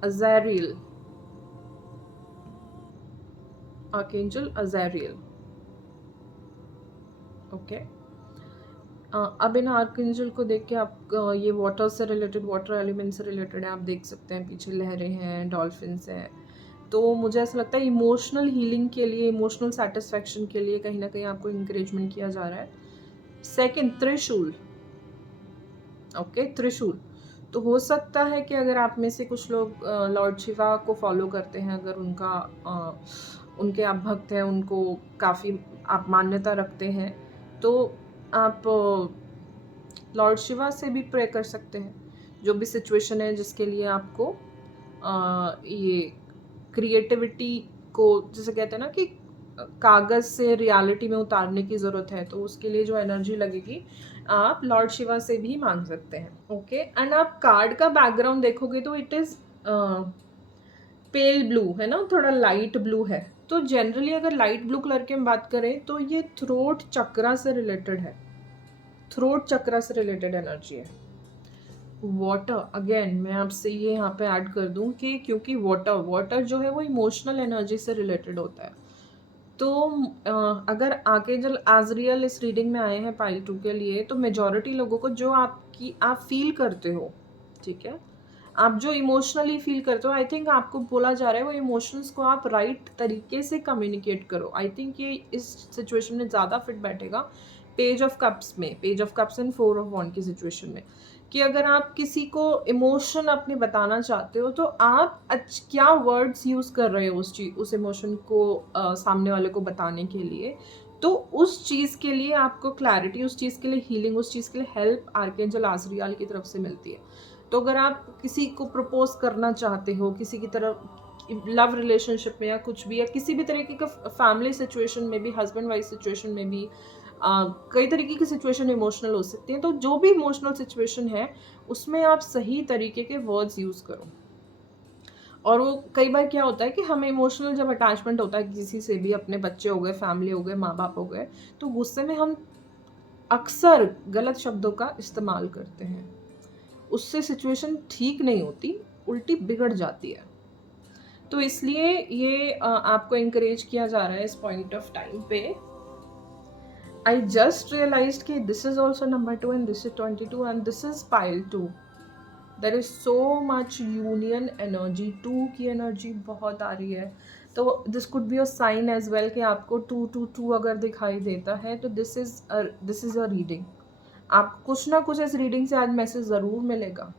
Azrael. Archangel Azrael, okay. अब इन आर्कएंजल को देख के आप ये वाटर से रिलेटेड, वाटर एलिमेंट से रिलेटेड है। आप देख सकते हैं पीछे लहरें हैं, डॉल्फिन्स हैं। तो मुझे ऐसा लगता है इमोशनल हीलिंग के लिए, इमोशनल सेटिस्फैक्शन के लिए कहीं ना कहीं आपको इंकरेजमेंट किया जा रहा है। सेकंड त्रिशूल, ओके, त्रिशूल। तो हो सकता है कि अगर आप में से कुछ लोग लॉर्ड शिवा को फॉलो करते हैं, अगर उनके आप भक्त हैं, उनको काफ़ी आप मान्यता रखते हैं, तो आप लॉर्ड शिवा से भी प्रे कर सकते हैं। जो भी सिचुएशन है जिसके लिए आपको ये क्रिएटिविटी को, जैसे कहते हैं ना कि कागज़ से रियलिटी में उतारने की ज़रूरत है, तो उसके लिए जो एनर्जी लगेगी आप लॉर्ड शिवा से भी मांग सकते हैं। ओके, एंड आप कार्ड का बैकग्राउंड देखोगे तो इट इज़ पेल ब्लू है ना, थोड़ा लाइट ब्लू है। तो जनरली अगर लाइट ब्लू कलर की हम बात करें तो ये थ्रोट चक्रा से रिलेटेड है, थ्रोट चक्रा से रिलेटेड एनर्जी है। वाटर, अगेन मैं आपसे ये यहाँ पे ऐड कर दूँ कि क्योंकि वाटर जो है वो इमोशनल एनर्जी से रिलेटेड होता है। तो अगर आर्कएंजल अज़रियल इस रीडिंग में आए हैं पाइल 2 के लिए, तो मेजॉरिटी लोगों को जो आप फील करते हो, ठीक है, आप जो इमोशनली फील करते हो, आई थिंक आपको बोला जा रहा है वो इमोशंस को आप राइट तरीके से कम्युनिकेट करो। आई थिंक ये इस सिचुएशन में ज़्यादा फिट बैठेगा पेज ऑफ कप्स में, page of cups and 4 of wand की सिचुएशन में, कि अगर आप किसी को इमोशन अपने बताना चाहते हो तो आप क्या वर्ड्स यूज़ कर रहे हो उस इमोशन को सामने वाले को बताने के लिए। तो उस चीज़ के लिए आपको क्लैरिटी, उस चीज़ के लिए हीलिंग, उस चीज़ के लिए हेल्प आर्कएंजल अज़रियल की तरफ से मिलती है। तो अगर आप किसी को प्रपोज करना चाहते हो, किसी की तरफ लव रिलेशनशिप में या कुछ भी, या किसी भी तरीके का फैमिली सिचुएशन में भी, हस्बैंड वाइफ सिचुएशन में भी, कई तरीके की सिचुएशन इमोशनल हो सकती हैं। तो जो भी इमोशनल सिचुएशन है उसमें आप सही तरीके के वर्ड्स यूज़ करो। और वो कई बार क्या होता है कि हमें इमोशनल जब अटैचमेंट होता है किसी से भी, अपने बच्चे हो गए, फैमिली हो गए, माँ-बाप हो गए, तो गुस्से में हम अक्सर गलत शब्दों का इस्तेमाल करते हैं। उससे सिचुएशन ठीक नहीं होती, उल्टी बिगड़ जाती है। तो इसलिए ये आपको एनकरेज किया जा रहा है इस पॉइंट ऑफ टाइम पे। आई जस्ट रियलाइज्ड कि this is also number 2 and this is 22 and this is pile 2। There is so much union energy, 2 की एनर्जी बहुत आ रही है। तो this could be a sign as well कि आपको 222 अगर दिखाई देता है तो दिस इज अ रीडिंग। आप कुछ ना कुछ इस रीडिंग से आज मैसेज ज़रूर मिलेगा,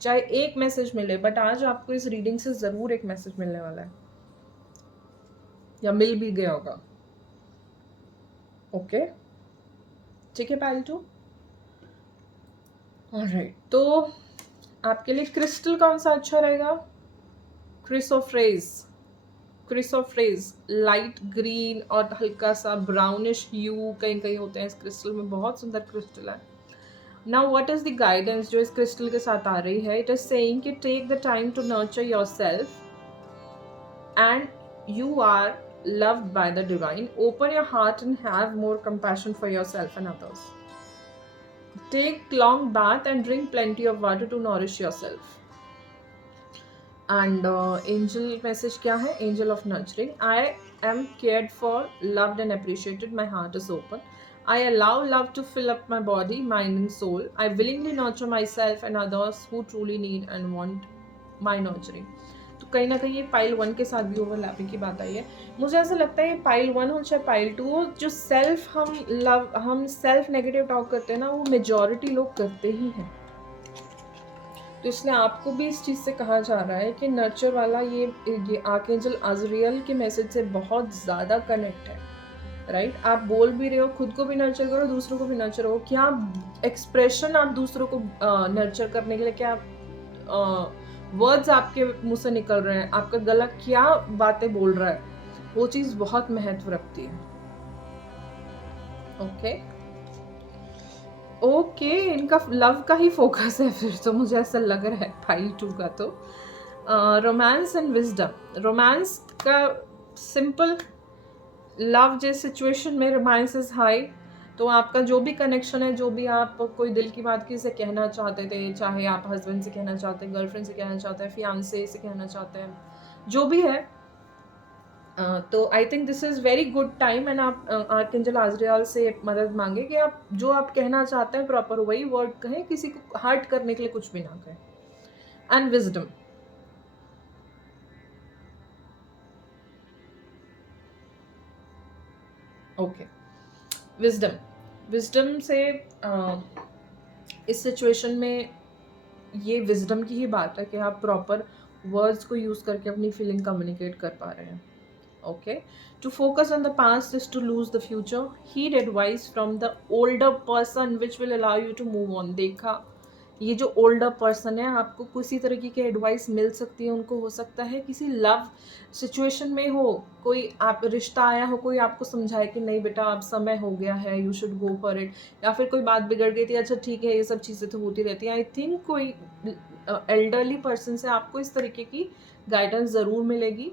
चाहे एक मैसेज मिले, बट आज आपको इस रीडिंग से ज़रूर एक मैसेज मिलने वाला है, या मिल भी गया होगा। ओके, ठीक है पायल 2। ऑलराइट, तो आपके लिए क्रिस्टल कौन सा अच्छा रहेगा? क्रिसोफ्रेज। क्रिसोफ्रेज लाइट ग्रीन और हल्का सा ब्राउनिश ह्यू कहीं कहीं होते हैं इस क्रिस्टल में, बहुत सुंदर क्रिस्टल है। Now what is the guidance जो इस क्रिस्टल के साथ आ रही है? इट इज सेइंग कि take the time to nurture yourself and you are loved by the divine. Open your heart and have more compassion for yourself and others. Take long bath and drink plenty of water to nourish yourself. And angel message क्या है? Angel of nurturing. I am cared for, loved and appreciated. My heart is open. I allow love to fill up my body, mind and soul. I willingly nurture myself and others who truly need and want my nurturing. तो कहीं ना कहीं ये pile 1 के साथ भी overlapping की बात आई है। मुझे ऐसा लगता है ये पाइल 1 हो चाहे पाइल 2 हो, जो हम सेल्फ नेगेटिव टॉक करते हैं ना, वो मेजॉरिटी लोग करते ही हैं। तो इसलिए आपको भी इस चीज़ से कहा जा रहा है कि नर्चर वाला ये आर्कएंजल अज़रियल के मैसेज से बहुत ज़्यादा कनेक्ट है, राइट? आप बोल भी रहे हो, खुद को भी नर्चर करो, दूसरों को भी नर्चर करो। क्या एक्सप्रेशन आप दूसरों को नर्चर करने के लिए, क्या वर्ड्स आपके मुंह से निकल रहे हैं, आपका गला क्या बातें बोल रहा है, वो चीज़ बहुत महत्व रखती है। ओके, इनका लव का ही फोकस है फिर तो, मुझे ऐसा लग रहा है पाइल 2 का। तो रोमांस एंड विजडम। रोमांस का सिंपल, लव जिस सिचुएशन में रोमांस इज हाई, तो आपका जो भी कनेक्शन है, जो भी आप कोई दिल की बात किसी से कहना चाहते थे, चाहे आप हस्बैंड से कहना चाहते हैं, गर्लफ्रेंड से कहना चाहते हैं, फियांसे से कहना चाहते हैं, जो भी है, तो I think this is very good time. And आप आर्कएंजल आज़रियल से मदद मांगे कि आप जो आप कहना चाहते हैं प्रॉपर वही वर्ड कहें, किसी को हर्ट करने के लिए कुछ भी ना कहें। And wisdom. ओके, विजडम से इस सिचुएशन में ये विजडम की ही बात है कि आप प्रॉपर वर्ड्स को यूज़ करके अपनी फीलिंग कम्युनिकेट कर पा रहे हैं। Okay, to focus on the past is to lose the future. Heed advice from the older person which will allow you to move on. देखा, ये जो ओल्डर पर्सन है, आपको किसी तरीके की एडवाइस मिल सकती है। उनको हो सकता है किसी लव सिचुएशन में हो, कोई आप रिश्ता आया हो, कोई आपको समझाए कि नहीं बेटा अब समय हो गया है, you should go for it. या फिर कोई बात बिगड़ गई थी, अच्छा ठीक है, ये सब चीज़ें तो होती रहती हैं। आई थिंक कोई एल्डरली पर्सन से आपको इस तरीके की गाइडेंस ज़रूर मिलेगी।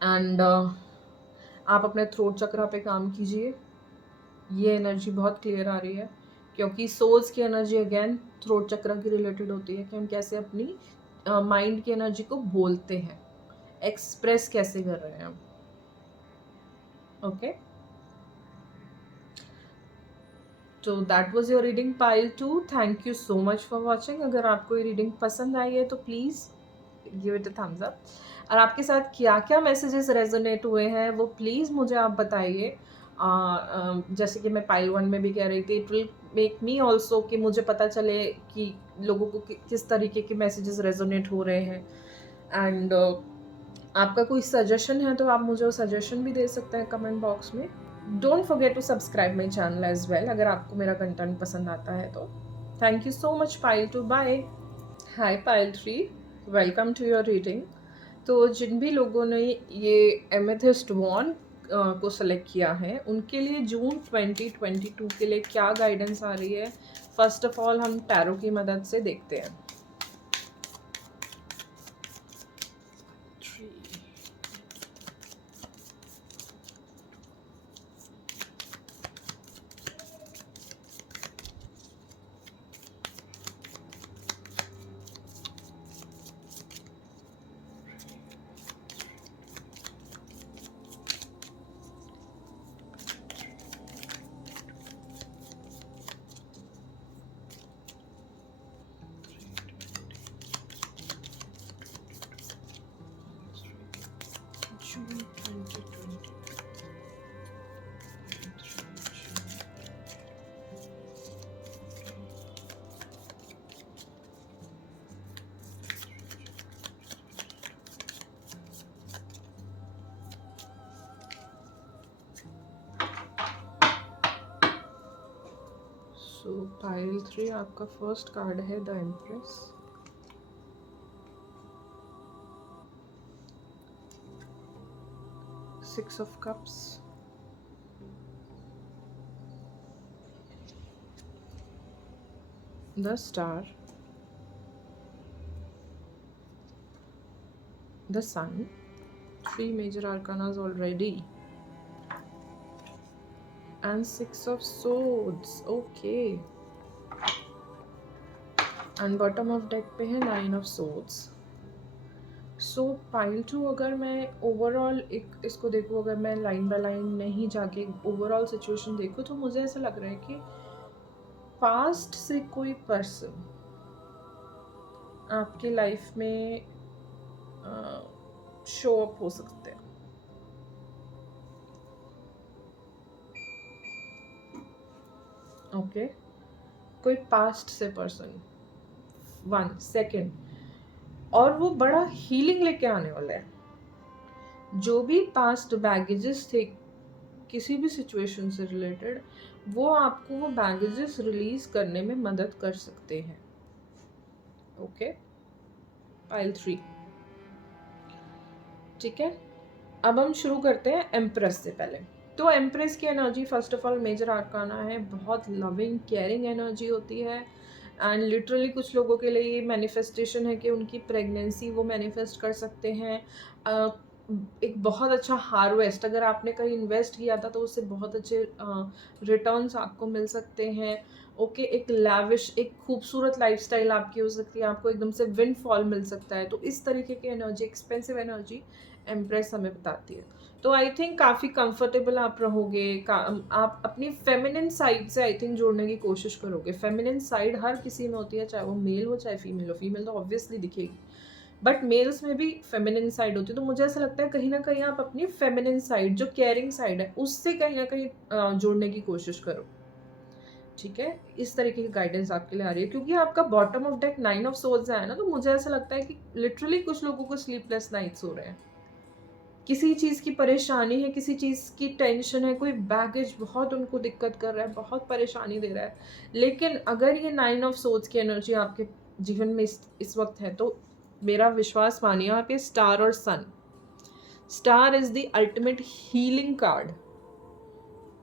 एंड आप अपने थ्रोट चक्रा पे काम कीजिए। ये एनर्जी बहुत क्लियर आ रही है, क्योंकि सोल्स की एनर्जी अगेन थ्रोट चक्रा की रिलेटेड होती है कि हम कैसे अपनी माइंड की एनर्जी को बोलते हैं, एक्सप्रेस कैसे कर रहे हैं हम। ओके, तो that was your reading pile 2। Thank you so much for watching. अगर आपको ये रीडिंग पसंद आई है तो please give it a thumbs up. और आपके साथ क्या क्या मैसेजेस रेजोनेट हुए हैं वो प्लीज़ मुझे आप बताइए। जैसे कि मैं पाइल 1 में भी कह रही थी, it will make me also कि मुझे पता चले कि लोगों को किस तरीके के मैसेजेस रेजोनेट हो रहे हैं। एंड आपका कोई सजेशन है तो आप मुझे वो सजेशन भी दे सकते हैं कमेंट बॉक्स में। Don't forget to subscribe my channel as well अगर आपको मेरा कंटेंट पसंद आता है तो। Thank you so much pile 2। Bye. Hi pile 3, welcome to your reading. तो जिन भी लोगों ने ये एमेथिस्ट वॉन को सेलेक्ट किया है, उनके लिए जून 2022 के लिए क्या गाइडेंस आ रही है, फर्स्ट ऑफ ऑल हम टैरो की मदद से देखते हैं। पाइल 3 आपका फर्स्ट कार्ड है the empress, six of cups, the star, the sun, 3 major arcanas already, and 6 of swords. Okay, and bottom of deck पे है 9 of swords. सो पाइल 2 अगर मैं ओवरऑल एक इसको देखूँ, अगर मैं लाइन बाय लाइन नहीं जाके ओवरऑल सिचुएशन देखूँ, तो मुझे ऐसा लग रहा है कि पास्ट से कोई पर्सन आपके लाइफ में शो अप हो सकते हैं. ओके, कोई पास्ट से पर्सन, 1 सेकेंड, और वो बड़ा हीलिंग लेके आने वाला है. जो भी पास्ट बैगेजेस थे किसी भी सिचुएशन से रिलेटेड, वो आपको वो बैगेजेस रिलीज करने में मदद कर सकते हैं. Okay, pile 3. ठीक है, अब हम शुरू करते हैं एम्प्रेस से पहले. तो एम्प्रेस की energy first of all major arcana है, बहुत लविंग केयरिंग एनर्जी होती है. एंड लिटरली कुछ लोगों के लिए ये मैनिफेस्टेशन है कि उनकी प्रेगनेंसी वो मैनिफेस्ट कर सकते हैं. एक बहुत अच्छा हार्वेस्ट, अगर आपने कहीं इन्वेस्ट किया था तो उससे बहुत अच्छे रिटर्न्स आपको मिल सकते हैं. ओके, एक लैविश, एक खूबसूरत लाइफस्टाइल आपकी हो सकती है, आपको एकदम से विंड फॉल मिल सकता है. तो इस तरीके की एनर्जी, एक्सपेंसिव एनर्जी एम्प्रेस हमें बताती है. तो आई थिंक काफ़ी कंफर्टेबल आप रहोगे. आप अपनी फेमिनिन साइड से आई थिंक जोड़ने की कोशिश करोगे. फेमिनिन साइड हर किसी में होती है, चाहे वो मेल हो चाहे फीमेल हो. फीमेल तो ऑब्वियसली दिखेगी, बट मेल्स में भी फेमिनिन साइड होती है. तो मुझे ऐसा लगता है कहीं ना कहीं आप अपनी फेमिनिन साइड, जो केयरिंग साइड है, उससे कहीं ना कहीं जोड़ने की कोशिश करो. ठीक है, इस तरीके की गाइडेंस आपके लिए आ रही है. क्योंकि आपका bottom of deck 9 of swords है ना, तो मुझे ऐसा लगता है कि लिटरली कुछ लोगों को स्लीपलेस नाइट्स हो रहे हैं, किसी चीज़ की परेशानी है, किसी चीज़ की टेंशन है, कोई बैगेज बहुत उनको दिक्कत कर रहा है, बहुत परेशानी दे रहा है. लेकिन अगर ये 9 ऑफ सोर्ड्स की एनर्जी आपके जीवन में इस वक्त है, तो मेरा विश्वास मानिए, आप ये स्टार और sun, star is the ultimate healing card.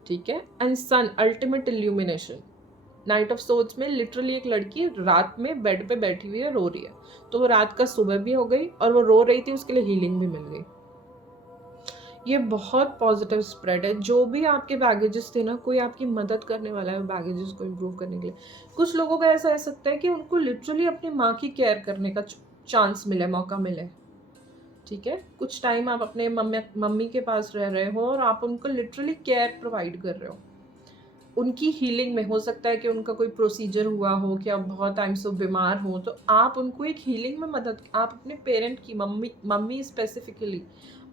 ठीक है, and sun ultimate illumination. Knight of swords में लिटरली एक लड़की रात में बेड पे बैठी हुई है, रो रही है, तो वो रात का सुबह भी हो गई और वो रो रही थी, उसके लिए हीलिंग भी मिल गई. ये बहुत पॉजिटिव स्प्रेड है. जो भी आपके बैगेजेस थे ना, कोई आपकी मदद करने वाला है बैगेजेस को इम्प्रूव करने के लिए. कुछ लोगों का ऐसा हो सकता है कि उनको लिटरली अपनी माँ की केयर करने का चांस मिले, मौका मिले. ठीक है, कुछ टाइम आप अपने मम्मी के पास रह रहे हो और आप उनको लिटरली केयर प्रोवाइड कर रहे हो. उनकी हीलिंग में हो सकता है कि उनका कोई प्रोसीजर हुआ हो, कि आप बहुत टाइम से बीमार हो, तो आप उनको एक हीलिंग में मदद, आप अपने पेरेंट की, मम्मी स्पेसिफिकली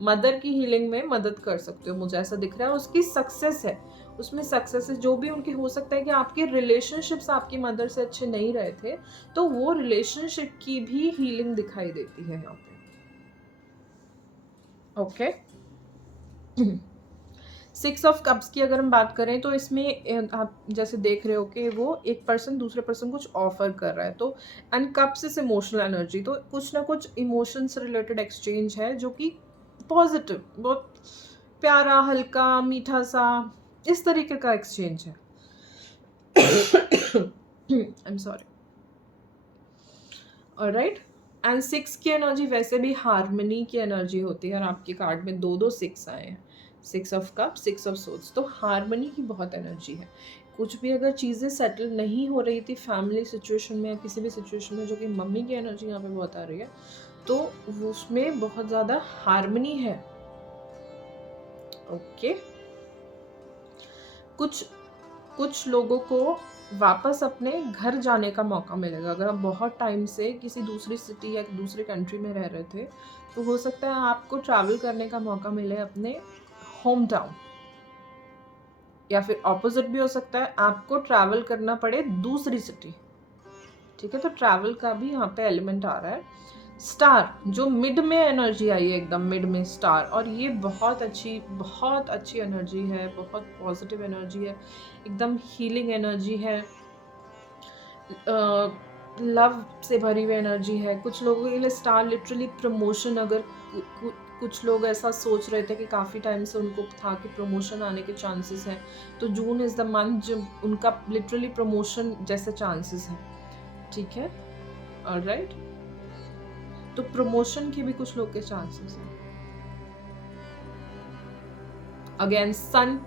मदर की हीलिंग में मदद कर सकते हो. मुझे ऐसा दिख रहा है उसकी सक्सेस है, उसमें सक्सेस है. जो भी उनके हो सकता है कि आपके रिलेशनशिप्स आपकी मदर से अच्छे नहीं रहे थे, तो वो रिलेशनशिप की भी हीलिंग दिखाई देती है यहाँ पे. ओके, 6 ऑफ कप्स की अगर हम बात करें, तो इसमें आप जैसे देख रहे हो कि वो एक पर्सन दूसरे पर्सन कुछ ऑफर कर रहा है. तो and cups is emotional energy, तो कुछ ना कुछ इमोशन से रिलेटेड एक्सचेंज है, जो कि पॉजिटिव, बहुत प्यारा, हल्का, मीठा सा, इस तरीके का एक्सचेंज है. I am sorry. Alright, and 6 की एनर्जी वैसे भी हार्मनी की एनर्जी होती है, और आपके कार्ड में 2 6 आए हैं, 6 ऑफ कप, 6 ऑफ सोर्ड्स. तो हार्मनी की बहुत एनर्जी है. कुछ भी अगर चीज़ें सेटल नहीं हो रही थी फैमिली सिचुएशन में या किसी भी सिचुएशन में, जो कि मम्मी की एनर्जी यहाँ पे बहुत आ रही है, तो उसमें बहुत ज़्यादा हार्मनी है. ओके, कुछ लोगों को वापस अपने घर जाने का मौका मिलेगा. अगर आप बहुत टाइम से किसी दूसरी सिटी या दूसरे कंट्री में रह रहे थे, तो हो सकता है आपको ट्रैवल करने का मौका मिले अपने होम टाउन, या फिर ऑपोजिट भी हो सकता है, आपको ट्रैवल करना पड़े दूसरी सिटी. ठीक है, तो ट्रैवल का भी यहाँ पे एलिमेंट आ रहा है. स्टार, जो मिड में एनर्जी आई है, एकदम मिड में स्टार, और ये बहुत अच्छी एनर्जी है, बहुत पॉजिटिव एनर्जी है, एकदम हीलिंग एनर्जी है. लव से भरी हुई एनर्जी है। कुछ लोगों के लिए स्टार लिटरली प्रमोशन, अगर कुछ लोग ऐसा सोच रहे थे कि काफ़ी टाइम से उनको था कि प्रमोशन आने के चांसेस हैं, तो जून इज़ द मंथ जब उनका लिटरली प्रमोशन जैसे चांसेस हैं। ठीक है, ऑलराइट। तो प्रमोशन के भी कुछ लोग के चांसेस हैं। अगेन सन,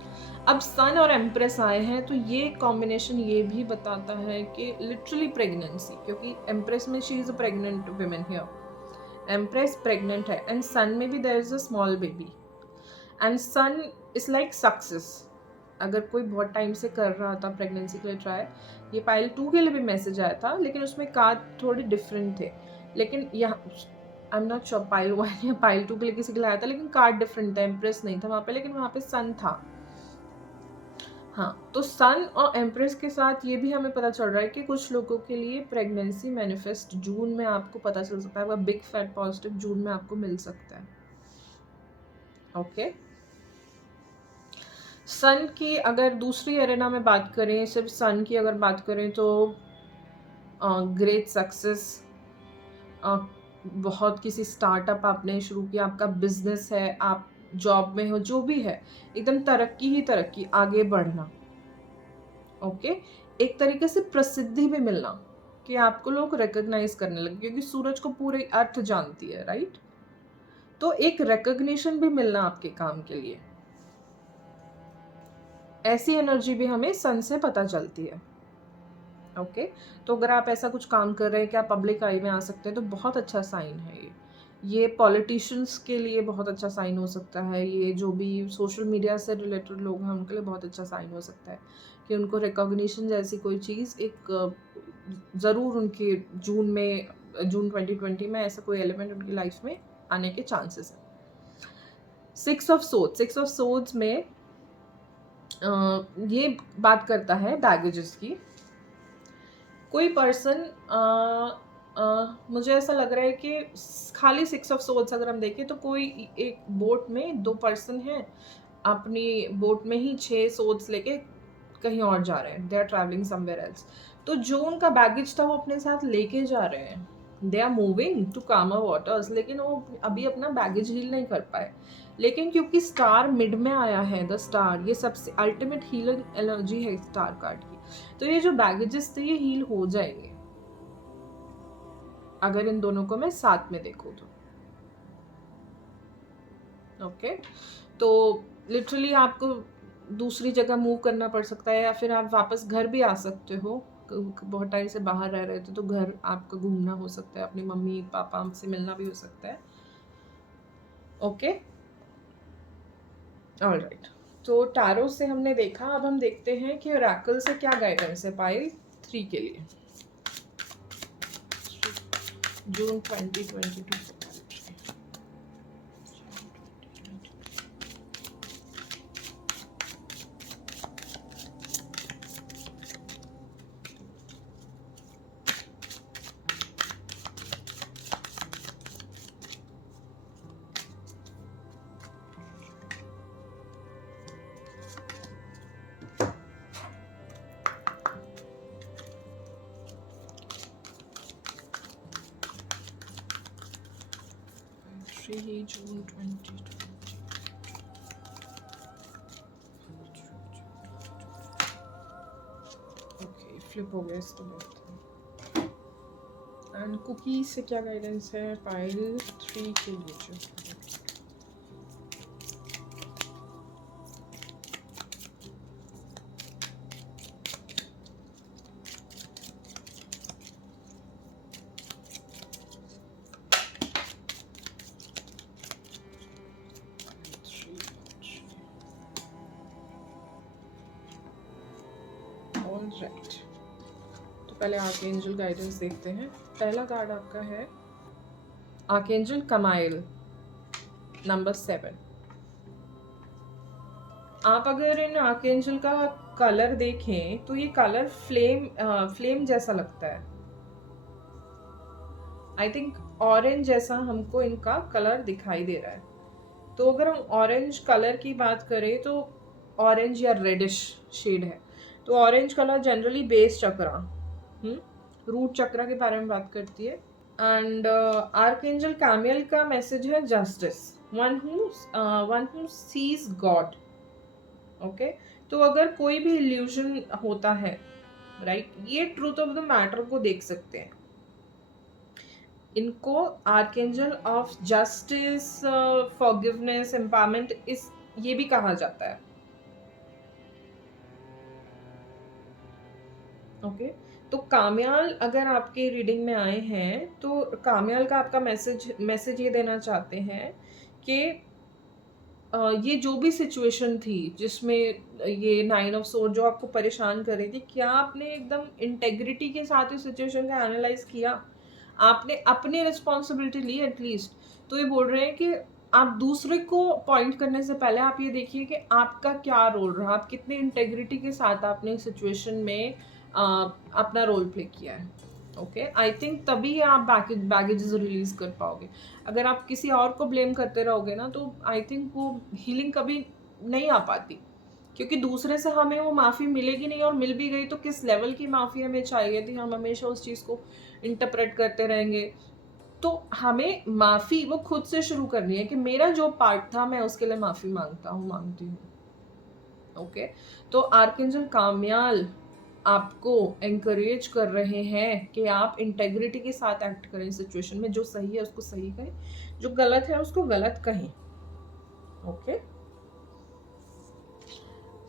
अब सन और एम्प्रेस आए हैं, तो ये कॉम्बिनेशन ये भी बताता है कि लिटरली प्रेगनेंसी, क्योंकि एम्प्रेस में she is a pregnant woman here. Empress pregnant है एंड सन में भी there is a small baby and sun is like success. अगर कोई बहुत टाइम से कर रहा था प्रेगनेंसी के लिए ट्राई, ये पाइल 2 के लिए भी मैसेज आया था, लेकिन उसमें कार्ड थोड़े डिफरेंट थे। लेकिन यहाँ I am not sure pile 1 या पाइल 2 के लिए किसी के लिए आया था, लेकिन कार्ड डिफरेंट था, एम्प्रेस नहीं था वहाँ पे, लेकिन वहाँ पे सन था। हाँ, तो सन और एम्प्रेस के साथ ये भी हमें पता चल रहा है कि कुछ लोगों के लिए प्रेगनेंसी मैनिफेस्ट जून में आपको पता चल सकता है, वह बिग फैट पॉजिटिव जून में आपको मिल सकता है। ओके, सन की अगर दूसरी एरेना में बात करें, सिर्फ सन की अगर बात करें तो ग्रेट सक्सेस, बहुत किसी स्टार्टअप आपने शुरू किया, आपका बिजनेस है, आप जॉब में हो, जो भी है, एकदम तरक्की ही तरक्की, आगे बढ़ना। ओके, एक तरीके से प्रसिद्धि भी मिलना कि आपको लोग रिकॉग्नाइज करने लगे, क्योंकि सूरज को पूरे अर्थ जानती है, राइट। तो एक रिकॉग्निशन भी मिलना आपके काम के लिए, ऐसी एनर्जी भी हमें सन से पता चलती है। ओके, तो अगर आप ऐसा कुछ काम कर रहे हैं कि आप पब्लिक आई में आ सकते हैं, तो बहुत अच्छा साइन है ये पॉलिटिशियंस के लिए बहुत अच्छा साइन हो सकता है, ये जो भी सोशल मीडिया से रिलेटेड लोग हैं उनके लिए बहुत अच्छा साइन हो सकता है कि उनको रिकॉग्निशन जैसी कोई चीज़ एक ज़रूर उनके जून 2020 में ऐसा कोई एलिमेंट उनकी लाइफ में आने के चांसेस हैं। 6 ऑफ सोर्ड्स में ये बात करता है बैगेजेस की। कोई पर्सन मुझे ऐसा लग रहा है कि खाली 6 ऑफ सोर्ड्स अगर हम देखें तो कोई एक बोट में 2 पर्सन हैं, अपनी बोट में ही 6 सोर्ड्स लेके कहीं और जा रहे हैं, they are travelling somewhere else. तो जो उनका बैगेज था वो अपने साथ लेके जा रहे हैं, दे आर मूविंग टू कामर वाटर्स, लेकिन वो अभी अपना बैगेज हील नहीं कर पाए। लेकिन क्योंकि स्टार मिड में आया है, द स्टार, ये सबसे अल्टीमेट हीलिंग एनर्जी है स्टार कार्ड की, तो ये जो बैगेजेस थे ये हील हो जाएंगे अगर इन दोनों को मैं साथ में देखूं तो। ओके, तो लिटरली आपको दूसरी जगह मूव करना पड़ सकता है, या फिर आप वापस घर भी आ सकते हो। बहुत टाइम से बाहर रह रहे थे तो घर आपका घूमना हो सकता है, अपनी मम्मी पापा से मिलना भी हो सकता है। Okay, alright. तो टैरो से हमने देखा, अब हम देखते हैं कि ओरेकल से क्या गाइडेंस है पाइल 3 के लिए जून 2022। जून 2020 ओके, फ्लिप हो गया इसका बहुत। एंड कुकी से क्या गाइडेंस है पाइल 3 के लिए? ऑलराइट, तो पहले आर्कएंजल गाइडेंस देखते हैं। पहला कार्ड आपका है आर्कएंजल कमाइल नंबर 7। आप अगर इन आर्कएंजल का कलर देखें तो ये कलर फ्लेम जैसा लगता है। आई थिंक ऑरेंज जैसा हमको इनका कलर दिखाई दे रहा है। तो अगर हम ऑरेंज कलर की बात करें तो ऑरेंज या रेडिश शेड है, तो ऑरेंज कलर जनरली बेस चक्रा, रूट चक्रा के बारे में बात करती है। एंड आर्कएंजल कैमियल का मैसेज है justice, one who sees God. Okay, तो अगर कोई भी इल्यूजन होता है, राइट, ये ट्रूथ ऑफ द मैटर को देख सकते हैं। इनको archangel of justice, forgiveness, empowerment इस ये भी कहा जाता है। ओके, तो कामयाल अगर आपके रीडिंग में आए हैं तो कामयाल का आपका मैसेज ये देना चाहते हैं कि ये जो भी सिचुएशन थी जिसमें ये 9 ऑफ सोर्ड जो आपको परेशान कर रही थी, क्या आपने एकदम इंटेग्रिटी के साथ इस सिचुएशन का एनालाइज किया? आपने अपनी रिस्पॉन्सिबिलिटी ली एटलीस्ट? तो ये बोल रहे हैं कि आप दूसरे को पॉइंट करने से पहले आप ये देखिए कि आपका क्या रोल रहा, आप कितने इंटेग्रिटी के साथ आपने सिचुएशन में अपना रोल प्ले किया है। ओके, आई थिंक तभी आप बैगेजेस रिलीज कर पाओगे। अगर आप किसी और को ब्लेम करते रहोगे ना, तो आई थिंक वो हीलिंग कभी नहीं आ पाती, क्योंकि दूसरे से हमें वो माफ़ी मिलेगी नहीं, और मिल भी गई तो किस लेवल की माफ़ी हमें चाहिए थी, हम हमेशा उस चीज़ को इंटरप्रेट करते रहेंगे। तो हमें माफ़ी वो खुद से शुरू करनी है कि मेरा जो पार्ट था मैं उसके लिए माफ़ी मांगती हूँ। ओके, तो आर्कएंजल कामयाल आपको एनकरेज कर रहे हैं कि आप इंटेग्रिटी के साथ एक्ट करें सिचुएशन में। जो सही है उसको सही कहें, जो गलत है उसको गलत कहें। ओके,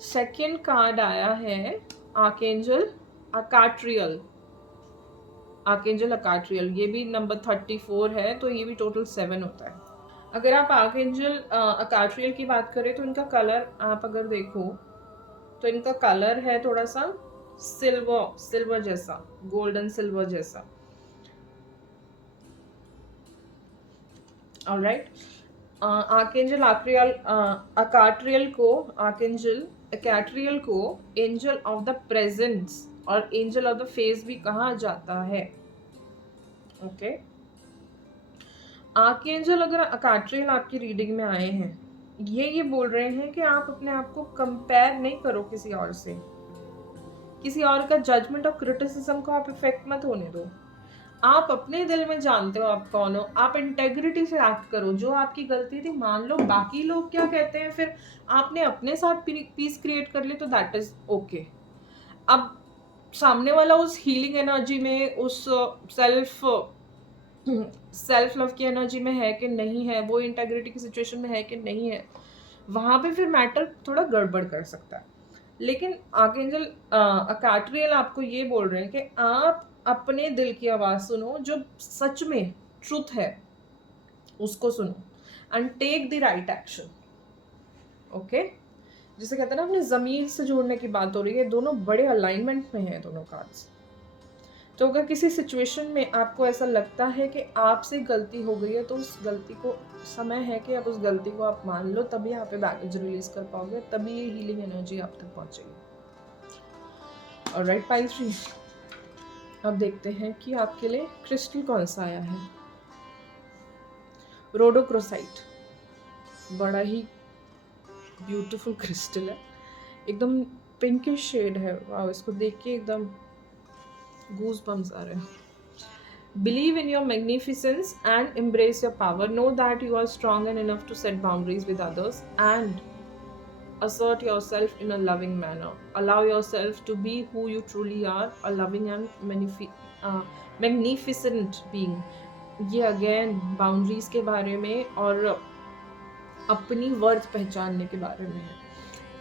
सेकेंड कार्ड आया है आर्कएंजल अकाट्रियल। आर्कएंजल अकाट्रियल ये भी नंबर 34 है, तो ये भी टोटल 7 होता है। अगर आप आर्कएंजल अकाट्रियल की बात करें तो इनका कलर आप अगर देखो तो इनका कलर है थोड़ा सा सिल्वर जैसा, गोल्डन सिल्वर जैसा। ऑलराइट, आर्कएंजल अकाट्रियल को एंजल ऑफ द प्रेजेंस और एंजल ऑफ द फेस भी कहा जाता है। ओके, आर्कएंजल अगर अकाट्रियल आपकी रीडिंग में आए हैं, ये बोल रहे हैं कि आप अपने आप को कंपेयर नहीं करो किसी और से, किसी और का जजमेंट और क्रिटिसिज्म को आप इफेक्ट मत होने दो। आप अपने दिल में जानते हो आप कौन हो, आप इंटेग्रिटी से एक्ट करो। जो आपकी गलती थी मान लो, बाकी लोग क्या कहते हैं, फिर आपने अपने साथ पीस क्रिएट कर ली तो दैट इज ओके। अब सामने वाला उस हीलिंग एनर्जी में, उस सेल्फ लव की एनर्जी में है कि नहीं है, वो इंटेग्रिटी की सिचुएशन में है कि नहीं है, वहां पे फिर मैटर थोड़ा गड़बड़ कर सकता है। लेकिन आर्कएंजल अकाट्रियल आपको ये बोल रहे हैं कि आप अपने दिल की आवाज़ सुनो, जो सच में ट्रुथ है उसको सुनो, and take the right action. Okay, जिसे कहते हैं ना अपने ज़मीर से जोड़ने की बात हो रही है, दोनों बड़े अलाइनमेंट में हैं दोनों कार्ड्स। तो अगर किसी सिचुएशन में आपको ऐसा लगता है कि आपसे गलती हो गई है, तो उस गलती को समय है कि आप उस गलती को आप मान लो, तभी यहाँ पे बैगेज रिलीज कर पाओगे, तभी ये हीलिंग एनर्जी आप तक पहुँचेगी। ऑलराइट पाइल 3, अब देखते हैं कि आपके लिए क्रिस्टल कौन सा आया है। रोडोक्रोसाइट, बड़ा ही ब्यूटीफुल क्रिस्टल है, एकदम पिंकिश शेड है। वाह, इसको देख के एकदम गूज बम्स आ रहे हैं। Believe in your magnificence and embrace your power. Know that you are strong and enough to set boundaries with others and assert yourself in a loving manner. Allow yourself to be who you truly are, a loving and magnificent being. ये again boundaries के बारे में और अपनी worth पहचानने के बारे में है।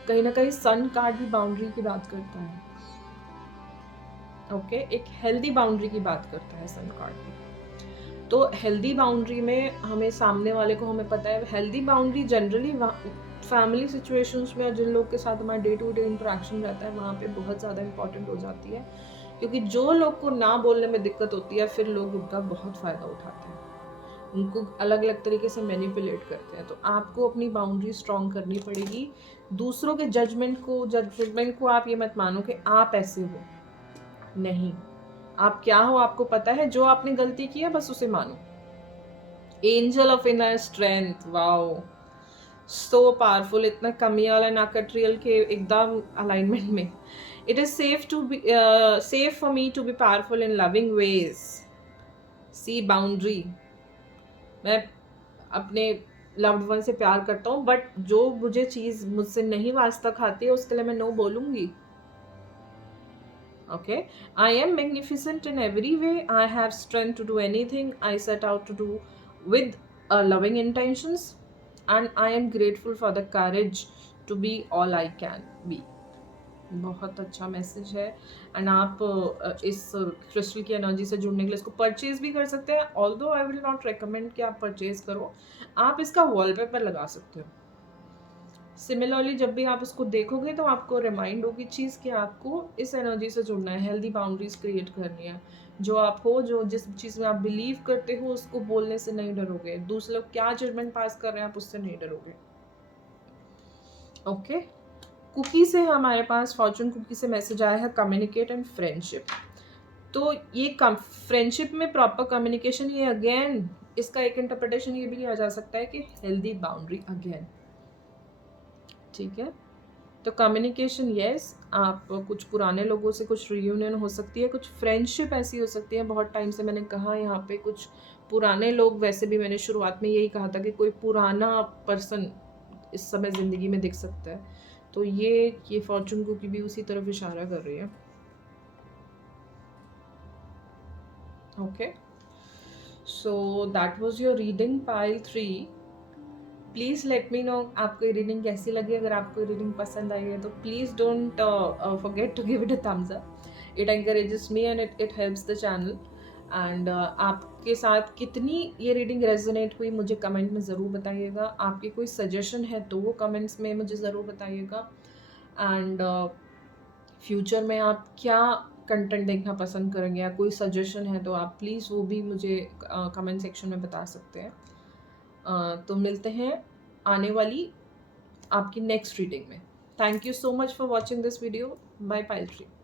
कहीं ना कहीं सन कार्ड भी बाउंड्री की बात करता है। ओके, एक हेल्दी बाउंड्री की बात करता है सन कार्ड में। तो हेल्दी बाउंड्री में हमें सामने वाले को, हमें पता है healthy boundary generally family situations में और जिन लोग के साथ हमारा डे टू डे इंटरेक्शन रहता है वहाँ पे बहुत ज़्यादा इंपॉर्टेंट हो जाती है, क्योंकि जो लोग को ना बोलने में दिक्कत होती है फिर लोग उनका बहुत फ़ायदा उठाते हैं, उनको अलग अलग तरीके से मैनिपुलेट करते हैं। तो आपको अपनी बाउंड्री स्ट्रॉन्ग करनी पड़ेगी। दूसरों के जजमेंट को आप ये मत मानो कि आप ऐसे हो, नहीं, आप क्या हो आपको पता है, जो आपने गलती की है बस उसे मानो। Angel of inner strength, wow, so powerful. इतना कमियल एंड अकाट्रियल के एकदम अलाइनमेंट में It is safe for me to be powerful in loving ways. See boundary. मैं अपने लव्ड वन से प्यार करता हूँ, बट जो मुझे चीज़ मुझसे नहीं वास्ता खाती है उसके लिए मैं नो बोलूँगी. Okay, I am magnificent in every way. I have strength to do anything I set out to do with loving intentions, and I am grateful for the courage to be all I can be. बहुत अच्छा message है. And आप इस crystal की energy से जुड़ने के लिए इसको परचेज भी कर सकते हैं. Although I will not recommend कि आप परचेज करो. आप इसका वॉलपेपर लगा सकते हो. सिमिलरली जब भी आप इसको देखोगे तो आपको रिमाइंड होगी चीज़ कि आपको इस एनर्जी से जुड़ना है, हेल्दी बाउंड्रीज क्रिएट करनी है. जो आप हो, जो जिस चीज़ में आप बिलीव करते हो उसको बोलने से नहीं डरोगे. दूसरे लोग क्या जजमेंट पास कर रहे हैं आप उससे नहीं डरोगे. ओके, कुकी से हमारे पास फॉर्चून कुकी से मैसेज आया है कम्युनिकेट एंड फ्रेंडशिप. तो ये फ्रेंडशिप में प्रॉपर कम्युनिकेशन, ये अगेन इसका एक इंटरप्रिटेशन ये भी लिया जा सकता है कि हेल्दी बाउंड्री अगेन. ठीक है, तो कम्युनिकेशन यस. आप कुछ पुराने लोगों से कुछ रियूनियन हो सकती है, कुछ फ्रेंडशिप ऐसी हो सकती है बहुत टाइम से. मैंने कहा यहाँ पे कुछ पुराने लोग, वैसे भी मैंने शुरुआत में यही कहा था कि कोई पुराना पर्सन इस समय ज़िंदगी में दिख सकता है. तो ये फॉर्चून कुकी भी उसी तरफ इशारा कर रही है. Okay, so that was your reading pile 3. Please let me know आपको ये रीडिंग कैसी लगी. अगर आपको रीडिंग पसंद आई है तो please don't forget to give it a thumbs up. It encourages me and it helps the channel. And आपके साथ कितनी ये रीडिंग रेजोनेट हुई मुझे कमेंट में ज़रूर बताइएगा. आपके कोई सजेशन है तो वो कमेंट्स में मुझे ज़रूर बताइएगा. एंड फ्यूचर में आप क्या कंटेंट देखना पसंद करेंगे या कोई सजेशन है तो आप प्लीज़ वो भी मुझे कमेंट सेक्शन में बता सकते हैं. तो मिलते हैं आने वाली आपकी नेक्स्ट रीडिंग में. Thank you so much for watching this video. Bye pile 3.